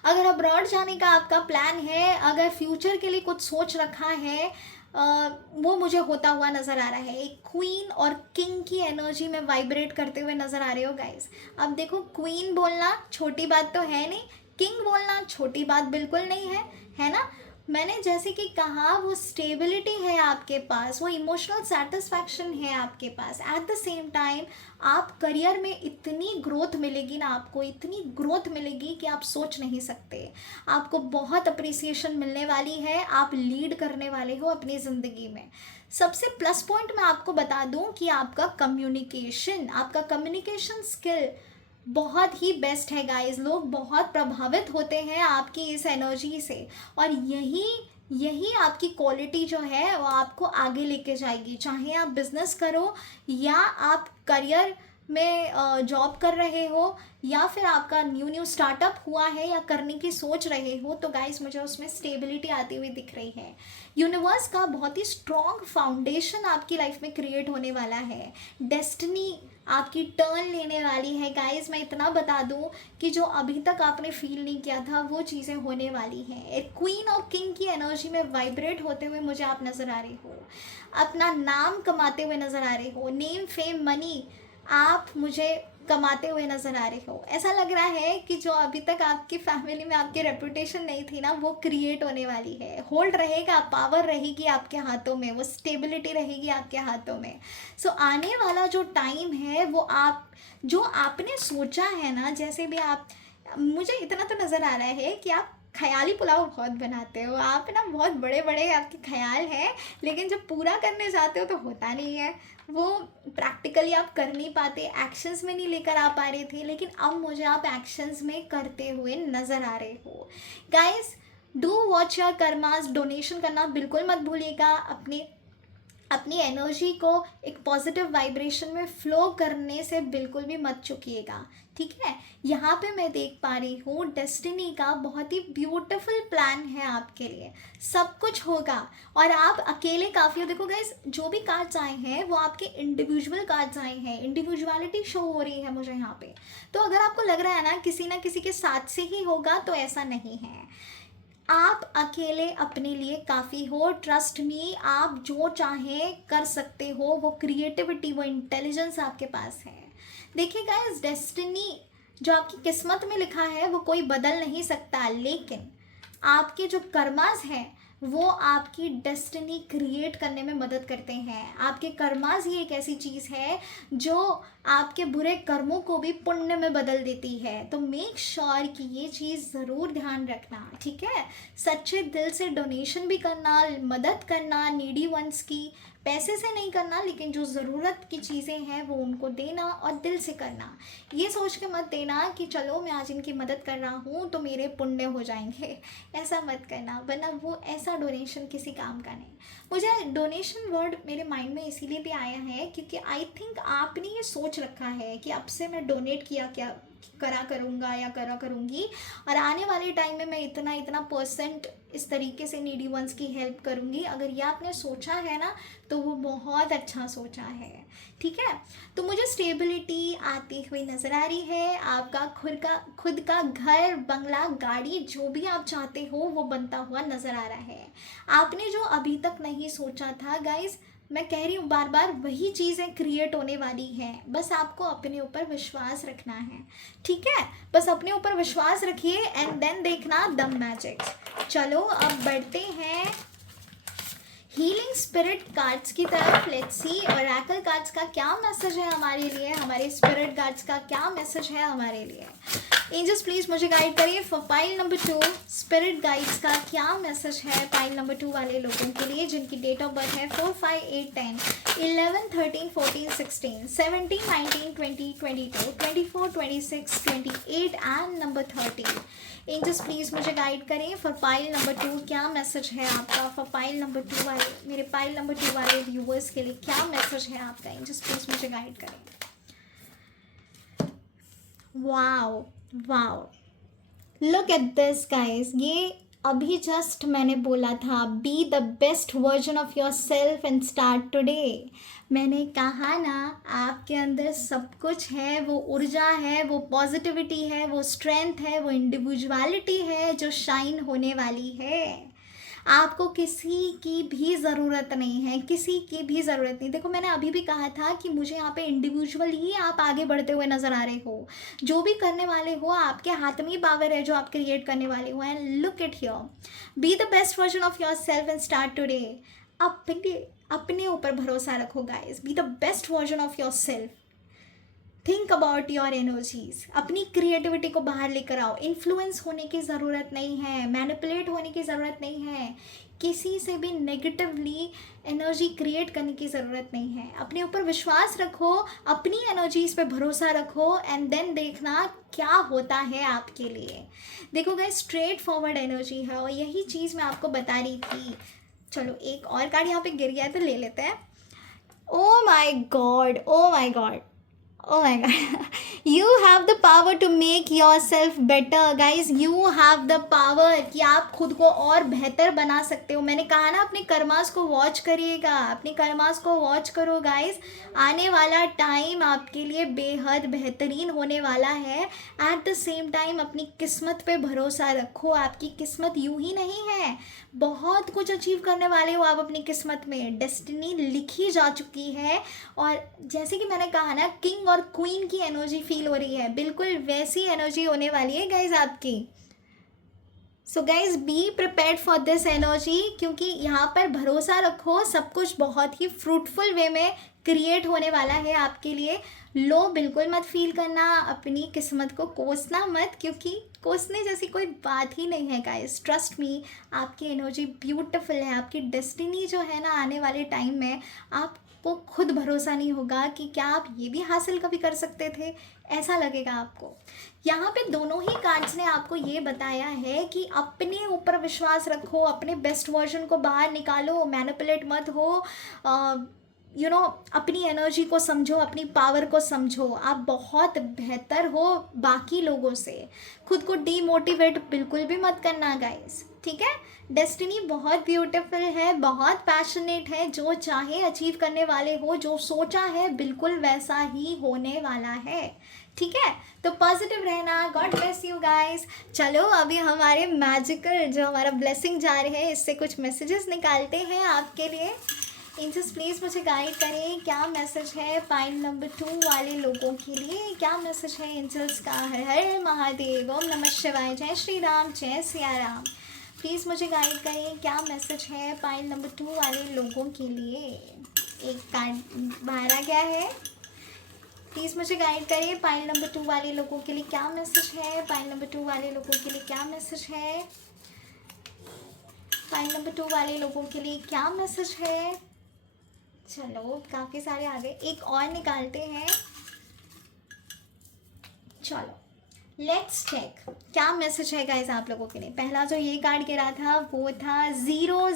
अगर अब्रॉड जाने का आपका प्लान है, अगर फ्यूचर के लिए कुछ सोच रखा है, वो मुझे होता हुआ नज़र आ रहा है। एक क्वीन और किंग की एनर्जी में वाइब्रेट करते हुए नज़र आ रहे हो गाइस। अब देखो, क्वीन बोलना छोटी बात तो है नहीं, किंग बोलना छोटी बात बिल्कुल नहीं है, है ना। मैंने जैसे कि कहा, वो स्टेबिलिटी है आपके पास, वो इमोशनल सेटिस्फैक्शन है आपके पास। एट द सेम टाइम आप करियर में इतनी ग्रोथ मिलेगी ना, आपको इतनी ग्रोथ मिलेगी कि आप सोच नहीं सकते। आपको बहुत अप्रिसिएशन मिलने वाली है, आप लीड करने वाले हो अपनी ज़िंदगी में। सबसे प्लस पॉइंट मैं आपको बता दूं कि आपका कम्युनिकेशन स्किल बहुत ही बेस्ट है गाइस। लोग बहुत प्रभावित होते हैं आपकी इस एनर्जी से, और यही यही आपकी क्वालिटी जो है वो आपको आगे लेके जाएगी। चाहे आप बिजनेस करो या आप करियर में जॉब कर रहे हो, या फिर आपका न्यू स्टार्टअप हुआ है या करने की सोच रहे हो, तो गाइस मुझे उसमें स्टेबिलिटी आती हुई दिख रही है। यूनिवर्स का बहुत ही स्ट्रॉन्ग फाउंडेशन आपकी लाइफ में क्रिएट होने वाला है। डेस्टिनी आपकी टर्न लेने वाली है गाइस। मैं इतना बता दूं कि जो अभी तक आपने फील नहीं किया था वो चीज़ें होने वाली हैं। एक क्वीन और किंग की एनर्जी में वाइब्रेट होते हुए मुझे आप नज़र आ रहे हो, अपना नाम कमाते हुए नज़र आ रहे हो। नेम फेम मनी आप मुझे कमाते हुए नज़र आ रहे हो। ऐसा लग रहा है कि जो अभी तक आपकी फैमिली में आपकी रेपुटेशन नहीं थी ना, वो क्रिएट होने वाली है। होल्ड रहेगा, पावर रहेगी आपके हाथों में, वो स्टेबिलिटी रहेगी आपके हाथों में। सो आने वाला जो टाइम है वो आप जो आपने सोचा है ना, जैसे भी आप, मुझे इतना तो नज़र आ रहा है कि आप ख्याली पुलाव बहुत बनाते हो। आप ना बहुत बड़े बड़े आपके ख्याल हैं, लेकिन जब पूरा करने जाते हो तो होता नहीं है। वो प्रैक्टिकली आप कर नहीं पाते, एक्शंस में नहीं लेकर आ पा रहे थे, लेकिन अब मुझे आप एक्शंस में करते हुए नज़र आ रहे हो। Guys, do watch your karmas. Donation करना बिल्कुल मत भूलिएगा। अपनी एनर्जी को एक पॉजिटिव वाइब्रेशन में फ्लो करने से बिल्कुल भी मत चुकिएगा, ठीक है। यहाँ पे मैं देख पा रही हूँ डेस्टिनी का बहुत ही ब्यूटीफुल प्लान है आपके लिए। सब कुछ होगा और आप अकेले काफ़ी हो। देखो गाइस, जो भी कार्ड्स आए हैं वो आपके इंडिविजुअल कार्ड्स आए हैं। इंडिविजुअलिटी शो हो रही है मुझे यहाँ पे। तो अगर आपको लग रहा है ना किसी के साथ से ही होगा, तो ऐसा नहीं है। आप अकेले अपने लिए काफ़ी हो। ट्रस्ट मी, आप जो चाहें कर सकते हो। वो क्रिएटिविटी, वो इंटेलिजेंस आपके पास है। देखिए गाइस, डेस्टिनी जो आपकी किस्मत में लिखा है वो कोई बदल नहीं सकता, लेकिन आपके जो कर्मास हैं वो आपकी डेस्टिनी क्रिएट करने में मदद करते हैं। आपके कर्मास ही एक ऐसी चीज़ है जो आपके बुरे कर्मों को भी पुण्य में बदल देती है। तो मेक श्योर कि ये चीज़ ज़रूर ध्यान रखना, ठीक है। सच्चे दिल से डोनेशन भी करना, मदद करना नीडी वंस की। पैसे से नहीं करना, लेकिन जो ज़रूरत की चीज़ें हैं वो उनको देना और दिल से करना। ये सोच के मत देना कि चलो मैं आज इनकी मदद कर रहा हूँ तो मेरे पुण्य हो जाएंगे। ऐसा मत करना, वरना वो ऐसा डोनेशन किसी काम का नहीं। मुझे डोनेशन वर्ड मेरे माइंड में इसीलिए भी आया है क्योंकि आई थिंक आपने ये सोच रखा है कि अब से मैं डोनेट करा करूँगा या करा करूँगी, और आने वाले टाइम में मैं इतना इतना परसेंट इस तरीके से नीडी वंस की हेल्प करूँगी। अगर ये आपने सोचा है ना, तो वो बहुत अच्छा सोचा है, ठीक है। तो मुझे स्टेबिलिटी आती हुई नज़र आ रही है। आपका खुद का घर, बंगला, गाड़ी, जो भी आप चाहते हो वो बनता हुआ नज़र आ रहा है। आपने जो अभी तक नहीं सोचा था गाइज, मैं कह रही हूँ बार बार, वही चीज़ें क्रिएट होने वाली हैं। बस आपको अपने ऊपर विश्वास रखना है, ठीक है। बस अपने ऊपर विश्वास रखिए एंड देन देखना द मैजिक। चलो अब बढ़ते हैं हीलिंग स्पिरिट कार्ड्स की तरफ। लेट्स सी ओरेकल कार्ड्स का क्या मैसेज है हमारे लिए, हमारे स्पिरिट कार्ड्स का क्या मैसेज है हमारे लिए। एंजल्स प्लीज मुझे गाइड करिए for pile number 2। Spirit guides का क्या मैसेज है पाइल नंबर 2 वाले लोगों के लिए जिनकी डेट ऑफ बर्थ है 4, 5, 8, 10, 11, 13, 14, 16, 17, 19, 20, 22, 24, 26, 28 एंड नंबर 30। एंजल्स प्लीज़ मुझे गाइड करें फॉर पाइल नंबर 2 क्या मैसेज है आपका। फॉर पाइल नंबर 2 वाले, मेरे पाइल नंबर 2 वाले व्यूवर्स के लिए क्या मैसेज है आपका। एंजल्स प्लीज़ मुझे गाइड करें। Wow wow, look at this guys. ये अभी जस्ट मैंने बोला था, be the best version of your self and start today. मैंने कहा ना, आपके अंदर सब कुछ है। वो ऊर्जा है, वो पॉजिटिविटी है, वो स्ट्रेंथ है, वो इंडिविजुअलिटी है जो शाइन होने वाली है। आपको किसी की भी ज़रूरत नहीं है, किसी की भी ज़रूरत नहीं। देखो, मैंने अभी भी कहा था कि मुझे यहाँ पे इंडिविजुअल ही आप आगे बढ़ते हुए नज़र आ रहे हो। जो भी करने वाले हो, आपके हाथ में ही पावर है जो आप क्रिएट करने वाले हो। And look it here, be the best version of your self and start today. अपने ऊपर भरोसा रखो guys, be the best version of your self. Think about your energies, अपनी क्रिएटिविटी को बाहर लेकर आओ। इन्फ्लुएंस होने की ज़रूरत नहीं है, मैनिपुलेट होने की ज़रूरत नहीं है, किसी से भी नेगेटिवली एनर्जी क्रिएट करने की ज़रूरत नहीं है। अपने ऊपर विश्वास रखो, अपनी एनर्जीज पे भरोसा रखो, एंड देन देखना क्या होता है आपके लिए। देखो गाइस, स्ट्रेट फॉरवर्ड एनर्जी है, और यही चीज़ मैं आपको बता रही थी। चलो एक और कार्ड यहाँ पे गिर गया है तो ले लेते हैं। Oh my god, oh my god, oh my god. You have the power to make yourself better guys. You have the power कि आप खुद को और बेहतर बना सकते हो। मैंने कहा ना, अपने कर्मास को वॉच करिएगा, अपने कर्मास को वॉच करो गाइस। आने वाला टाइम आपके लिए बेहद बेहतरीन होने वाला है। एट द सेम टाइम अपनी किस्मत पे भरोसा रखो, आपकी किस्मत यूं ही नहीं है, बहुत कुछ अचीव करने वाले हो आप अपनी किस्मत में। डेस्टिनी लिखी जा चुकी है, और जैसे कि मैंने कहा ना, किंग और क्वीन की एनर्जी फील हो रही है, बिल्कुल वैसी एनर्जी होने वाली है गाइज आपकी। So guys be prepared for this energy, क्योंकि यहाँ पर भरोसा रखो, सब कुछ बहुत ही फ्रूटफुल वे में क्रिएट होने वाला है आपके लिए। लो बिल्कुल मत फील करना, अपनी किस्मत को कोसना मत, क्योंकि कोसने जैसी कोई बात ही नहीं है गाइस। ट्रस्ट मी, आपकी एनर्जी ब्यूटीफुल है। आपकी डेस्टिनी जो है ना, आने वाले टाइम में आपको खुद भरोसा नहीं होगा कि क्या आप ये भी हासिल कभी कर सकते थे, ऐसा लगेगा आपको। यहाँ पे दोनों ही कार्ड्स ने आपको ये बताया है कि अपने ऊपर विश्वास रखो, अपने बेस्ट वर्जन को बाहर निकालो, मैनिपुलेट मत हो, अपनी एनर्जी को समझो, अपनी पावर को समझो। आप बहुत बेहतर हो बाकी लोगों से। खुद को डीमोटिवेट बिल्कुल भी मत करना गाइस, ठीक है। डेस्टिनी बहुत ब्यूटीफुल है, बहुत पैशनेट है। जो चाहे अचीव करने वाले हो, जो सोचा है बिल्कुल वैसा ही होने वाला है, ठीक है। तो पॉजिटिव रहना। God bless you guys. चलो अभी हमारे मैजिकल जो हमारा ब्लेसिंग जा रहे हैं, इससे कुछ मैसेजेस निकालते हैं आपके लिए। एंजल्स प्लीज़ मुझे गाइड करें, क्या मैसेज है पाइल नंबर 2 वाले लोगों के लिए, क्या मैसेज है एंजल्स का। हर हर महादेव, ओम नमः शिवाय, जय श्री राम, जय सिया राम। प्लीज़ मुझे गाइड करें, क्या मैसेज है पाइल नंबर 2 वाले लोगों के लिए। एक कार्ड बाहर आ गया है, प्लीज़ मुझे गाइड करिए। पाइल नंबर 2 वाले लोगों के लिए क्या मैसेज है, पाइल नंबर 2 वाले लोगों के लिए क्या मैसेज है, पाइल नंबर 2 वाले लोगों के लिए क्या मैसेज है। चलो काफ़ी सारे आ गए, एक और निकालते हैं। चलो लेट्स चेक क्या मैसेज है गाइस आप लोगों के लिए। पहला जो ये कार्ड गिरा था वो था 000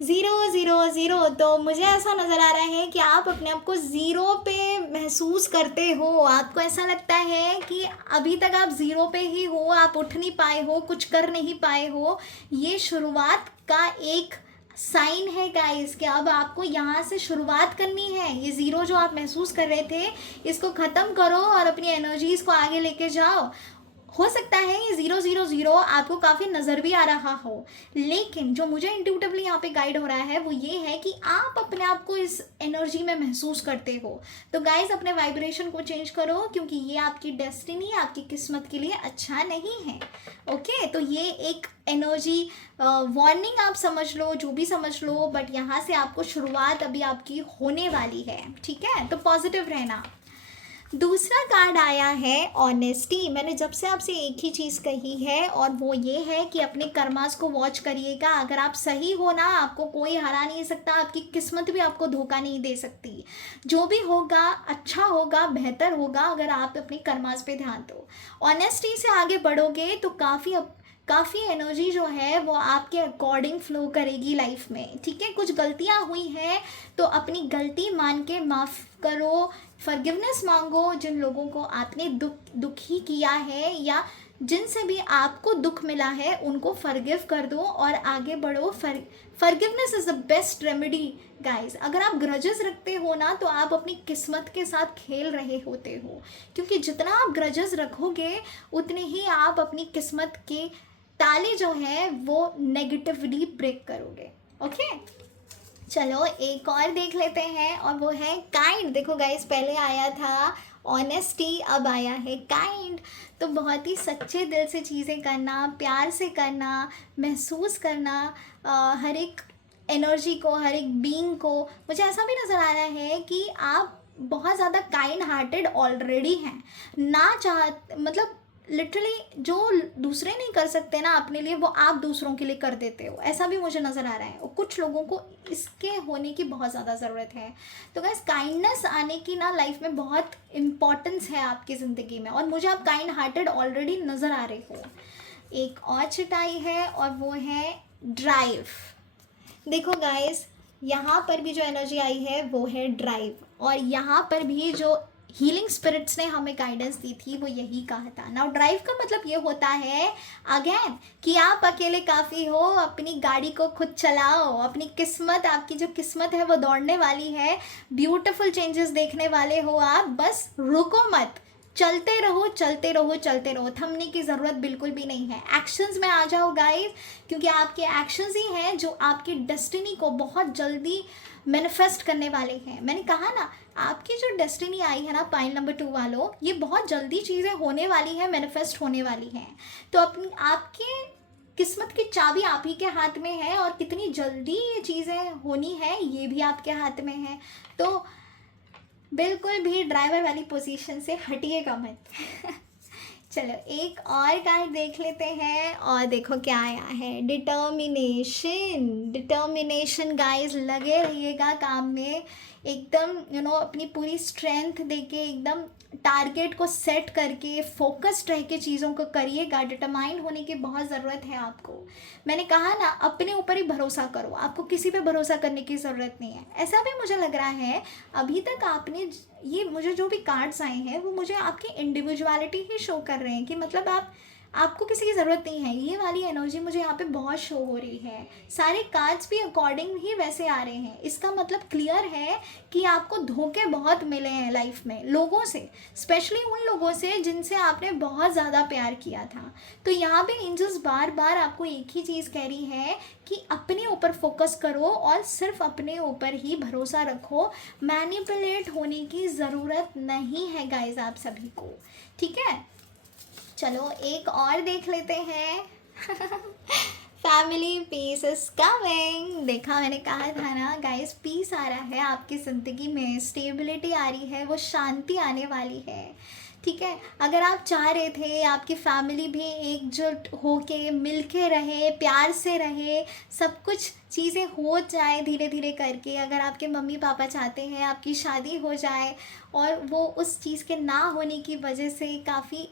000। तो मुझे ऐसा नज़र आ रहा है कि आप अपने आप को ज़ीरो पे महसूस करते हो। आपको ऐसा लगता है कि अभी तक आप ज़ीरो पे ही हो, आप उठ नहीं पाए हो, कुछ कर नहीं पाए हो। ये शुरुआत का एक साइन है गाइस कि अब आपको यहाँ से शुरुआत करनी है। ये ज़ीरो जो आप महसूस कर रहे थे, इसको ख़त्म करो और अपनी एनर्जीज़ को आगे लेके जाओ। हो सकता है ये 000 आपको काफ़ी नज़र भी आ रहा हो, लेकिन जो मुझे इंट्यूटिवली यहाँ पे गाइड हो रहा है वो ये है कि आप अपने आप को इस एनर्जी में महसूस करते हो। तो गाइस अपने वाइब्रेशन को चेंज करो, क्योंकि ये आपकी डेस्टिनी, आपकी किस्मत के लिए अच्छा नहीं है। ओके, तो ये एक एनर्जी वार्निंग आप समझ लो, जो भी समझ लो, बट यहाँ से आपको शुरुआत अभी आपकी होने वाली है, ठीक है। तो पॉजिटिव रहना। दूसरा कार्ड आया है ऑनेस्टी। मैंने जब से आपसे एक ही चीज़ कही है, और वो ये है कि अपने कर्मास को वॉच करिएगा। अगर आप सही हो ना, आपको कोई हरा नहीं सकता, आपकी किस्मत भी आपको धोखा नहीं दे सकती। जो भी होगा अच्छा होगा, बेहतर होगा, अगर आप अपने कर्मास पे ध्यान दो। ऑनेस्टी से आगे बढ़ोगे तो काफ़ी एनर्जी जो है वो आपके अकॉर्डिंग फ्लो करेगी लाइफ में, ठीक है। कुछ गलतियाँ हुई हैं तो अपनी गलती मान के माफ़ करो, फॉरगिवनेस मांगो। जिन लोगों को आपने दुखी किया है या जिनसे भी आपको दुख मिला है, उनको फॉरगिव कर दो और आगे बढ़ो। Forgiveness is the best remedy guys. अगर आप ग्रजेस रखते हो ना, तो आप अपनी किस्मत के साथ खेल रहे होते हो, क्योंकि जितना आप ग्रजेस रखोगे उतने ही आप अपनी किस्मत के ताले जो हैं वो नेगेटिवली ब्रेक करोगे। ओके, चलो एक और देख लेते हैं, और वो है काइंड। देखो गाइस, पहले आया था ऑनेस्टी, अब आया है काइंड। तो बहुत ही सच्चे दिल से चीज़ें करना, प्यार से करना, महसूस करना हर एक एनर्जी को, हर एक बीइंग को। मुझे ऐसा भी नज़र आ रहा है कि आप बहुत ज़्यादा काइंड हार्टेड ऑलरेडी हैं, ना चाह मतलब लिटरली जो दूसरे नहीं कर सकते ना अपने लिए, वो आप दूसरों के लिए कर देते हो, ऐसा भी मुझे नज़र आ रहा है। और कुछ लोगों को इसके होने की बहुत ज़्यादा ज़रूरत है। तो गाइस काइंडनेस आने की ना लाइफ में बहुत इम्पॉर्टेंस है आपकी ज़िंदगी में, और मुझे आप काइंड हार्टेड ऑलरेडी नज़र आ रहे हो। एक और चटाई है और वो है ड्राइव। देखो गाइस, यहाँ पर भी जो एनर्जी आई है वो है ड्राइव, और यहाँ पर भी जो हीलिंग स्पिरिट्स ने हमें गाइडेंस दी थी वो यही कहा था। नाउ ड्राइव का मतलब ये होता है अगेन कि आप अकेले काफ़ी हो, अपनी गाड़ी को खुद चलाओ, अपनी किस्मत, आपकी जो किस्मत है वो दौड़ने वाली है, ब्यूटीफुल चेंजेस देखने वाले हो आप, बस रुको मत, चलते रहो चलते रहो चलते रहो, थमने की ज़रूरत बिल्कुल भी नहीं है। एक्शंस में आ जाओ गाइस, क्योंकि आपके एक्शंस ही हैं जो आपकी डेस्टिनी को बहुत जल्दी मैनिफेस्ट करने वाले हैं। मैंने कहा ना, आपकी जो डेस्टिनी आई है ना पाइल नंबर 2 वालों, ये बहुत जल्दी चीज़ें होने वाली हैं, मैनिफेस्ट होने वाली हैं। तो अपनी आपके किस्मत की चाबी आप ही के हाथ में है, और कितनी जल्दी ये चीज़ें होनी है ये भी आपके हाथ में है। तो बिल्कुल भी ड्राइवर वाली पोजीशन से हटिएगा मत। चलो एक और कार्ड देख लेते हैं, और देखो क्या आया है, डिटर्मिनेशन। डिटर्मिनेशन गाइस, लगे रहिएगा काम में, एकदम अपनी पूरी स्ट्रेंथ देके, एकदम टारगेट को सेट करके फोकस्ड रह के चीज़ों को करिएगा। डिटरमाइंड होने की बहुत ज़रूरत है आपको। मैंने कहा ना, अपने ऊपर ही भरोसा करो, आपको किसी पे भरोसा करने की ज़रूरत नहीं है। ऐसा भी मुझे लग रहा है अभी तक आपने ये मुझे जो भी कार्ड्स आए हैं वो मुझे आपकी इंडिविजुअलिटी ही शो कर रहे हैं, कि मतलब आपको किसी की ज़रूरत नहीं है। ये वाली एनर्जी मुझे यहाँ पे बहुत शो हो रही है। सारे कार्ड्स भी अकॉर्डिंग ही वैसे आ रहे हैं। इसका मतलब क्लियर है कि आपको धोखे बहुत मिले हैं लाइफ में, लोगों से, स्पेशली उन लोगों से जिनसे आपने बहुत ज़्यादा प्यार किया था। तो यहाँ पे एंजल्स बार बार आपको एक ही चीज़ कह रही है कि अपने ऊपर फोकस करो और सिर्फ अपने ऊपर ही भरोसा रखो। मैनिपुलेट होने की ज़रूरत नहीं है गाइज आप सभी को, ठीक है। चलो एक और देख लेते हैं। Family peace is coming. देखा, मैंने कहा था ना गाइस, पीस आ रहा है आपकी ज़िंदगी में, स्टेबिलिटी आ रही है, वो शांति आने वाली है, ठीक है। अगर आप चाह रहे थे आपकी फैमिली भी एकजुट होके मिल के रहे, प्यार से रहे, सब कुछ चीज़ें हो जाए धीरे धीरे करके, अगर आपके मम्मी पापा चाहते हैं आपकी शादी हो जाए और वो उस चीज़ के ना होने की वजह से काफ़ी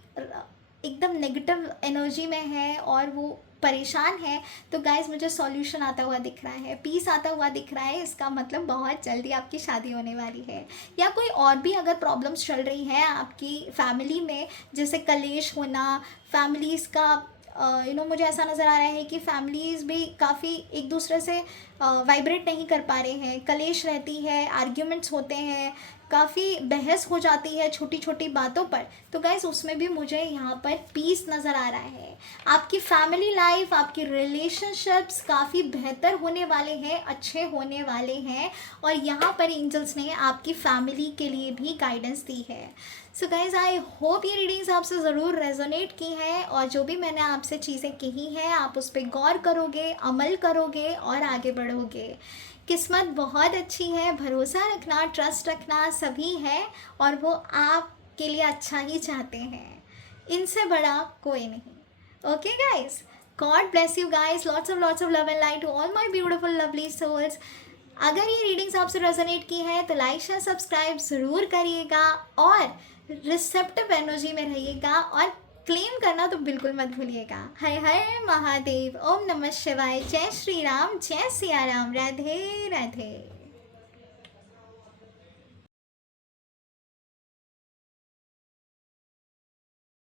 एकदम नेगेटिव एनर्जी में है और वो परेशान है, तो गाइस मुझे सॉल्यूशन आता हुआ दिख रहा है, पीस आता हुआ दिख रहा है। इसका मतलब बहुत जल्दी आपकी शादी होने वाली है। या कोई और भी अगर प्रॉब्लम्स चल रही हैं आपकी फैमिली में, जैसे कलेश होना, फैमिलीज़ का मुझे ऐसा नज़र आ रहा है कि फैमिलीज़ भी काफ़ी एक दूसरे से वाइब्रेट नहीं कर पा रहे हैं, कलेश रहती है, आर्ग्यूमेंट्स होते हैं, काफ़ी बहस हो जाती है छोटी छोटी बातों पर, तो गाइस उसमें भी मुझे यहाँ पर पीस नज़र आ रहा है। आपकी फैमिली लाइफ, आपकी रिलेशनशिप्स काफ़ी बेहतर होने वाले हैं, अच्छे होने वाले हैं, और यहाँ पर एंजल्स ने आपकी फैमिली के लिए भी गाइडेंस दी है। सो गाइज, आई होप ये रीडिंग्स आपसे ज़रूर रेजोनेट की हैं, और जो भी मैंने आपसे चीज़ें कही हैं आप उस पर गौर करोगे, अमल करोगे और आगे बढ़ोगे। किस्मत बहुत अच्छी है, भरोसा रखना, ट्रस्ट रखना सभी है, और वो आपके लिए अच्छा ही चाहते हैं, इनसे बड़ा कोई नहीं। Okay guys, God bless you guys, lots of love and light to all my beautiful lovely souls. अगर ये रीडिंग्स आपसे रेजोनेट की है तो लाइक शेयर सब्सक्राइब ज़रूर करिएगा, और रिसेप्टिव एनर्जी में रहिएगा, और क्लेम करना तो बिल्कुल मत भूलिएगा। हर हर महादेव, ओम नमः शिवाय, जय श्री राम, जय सिया राम, राधे राधे।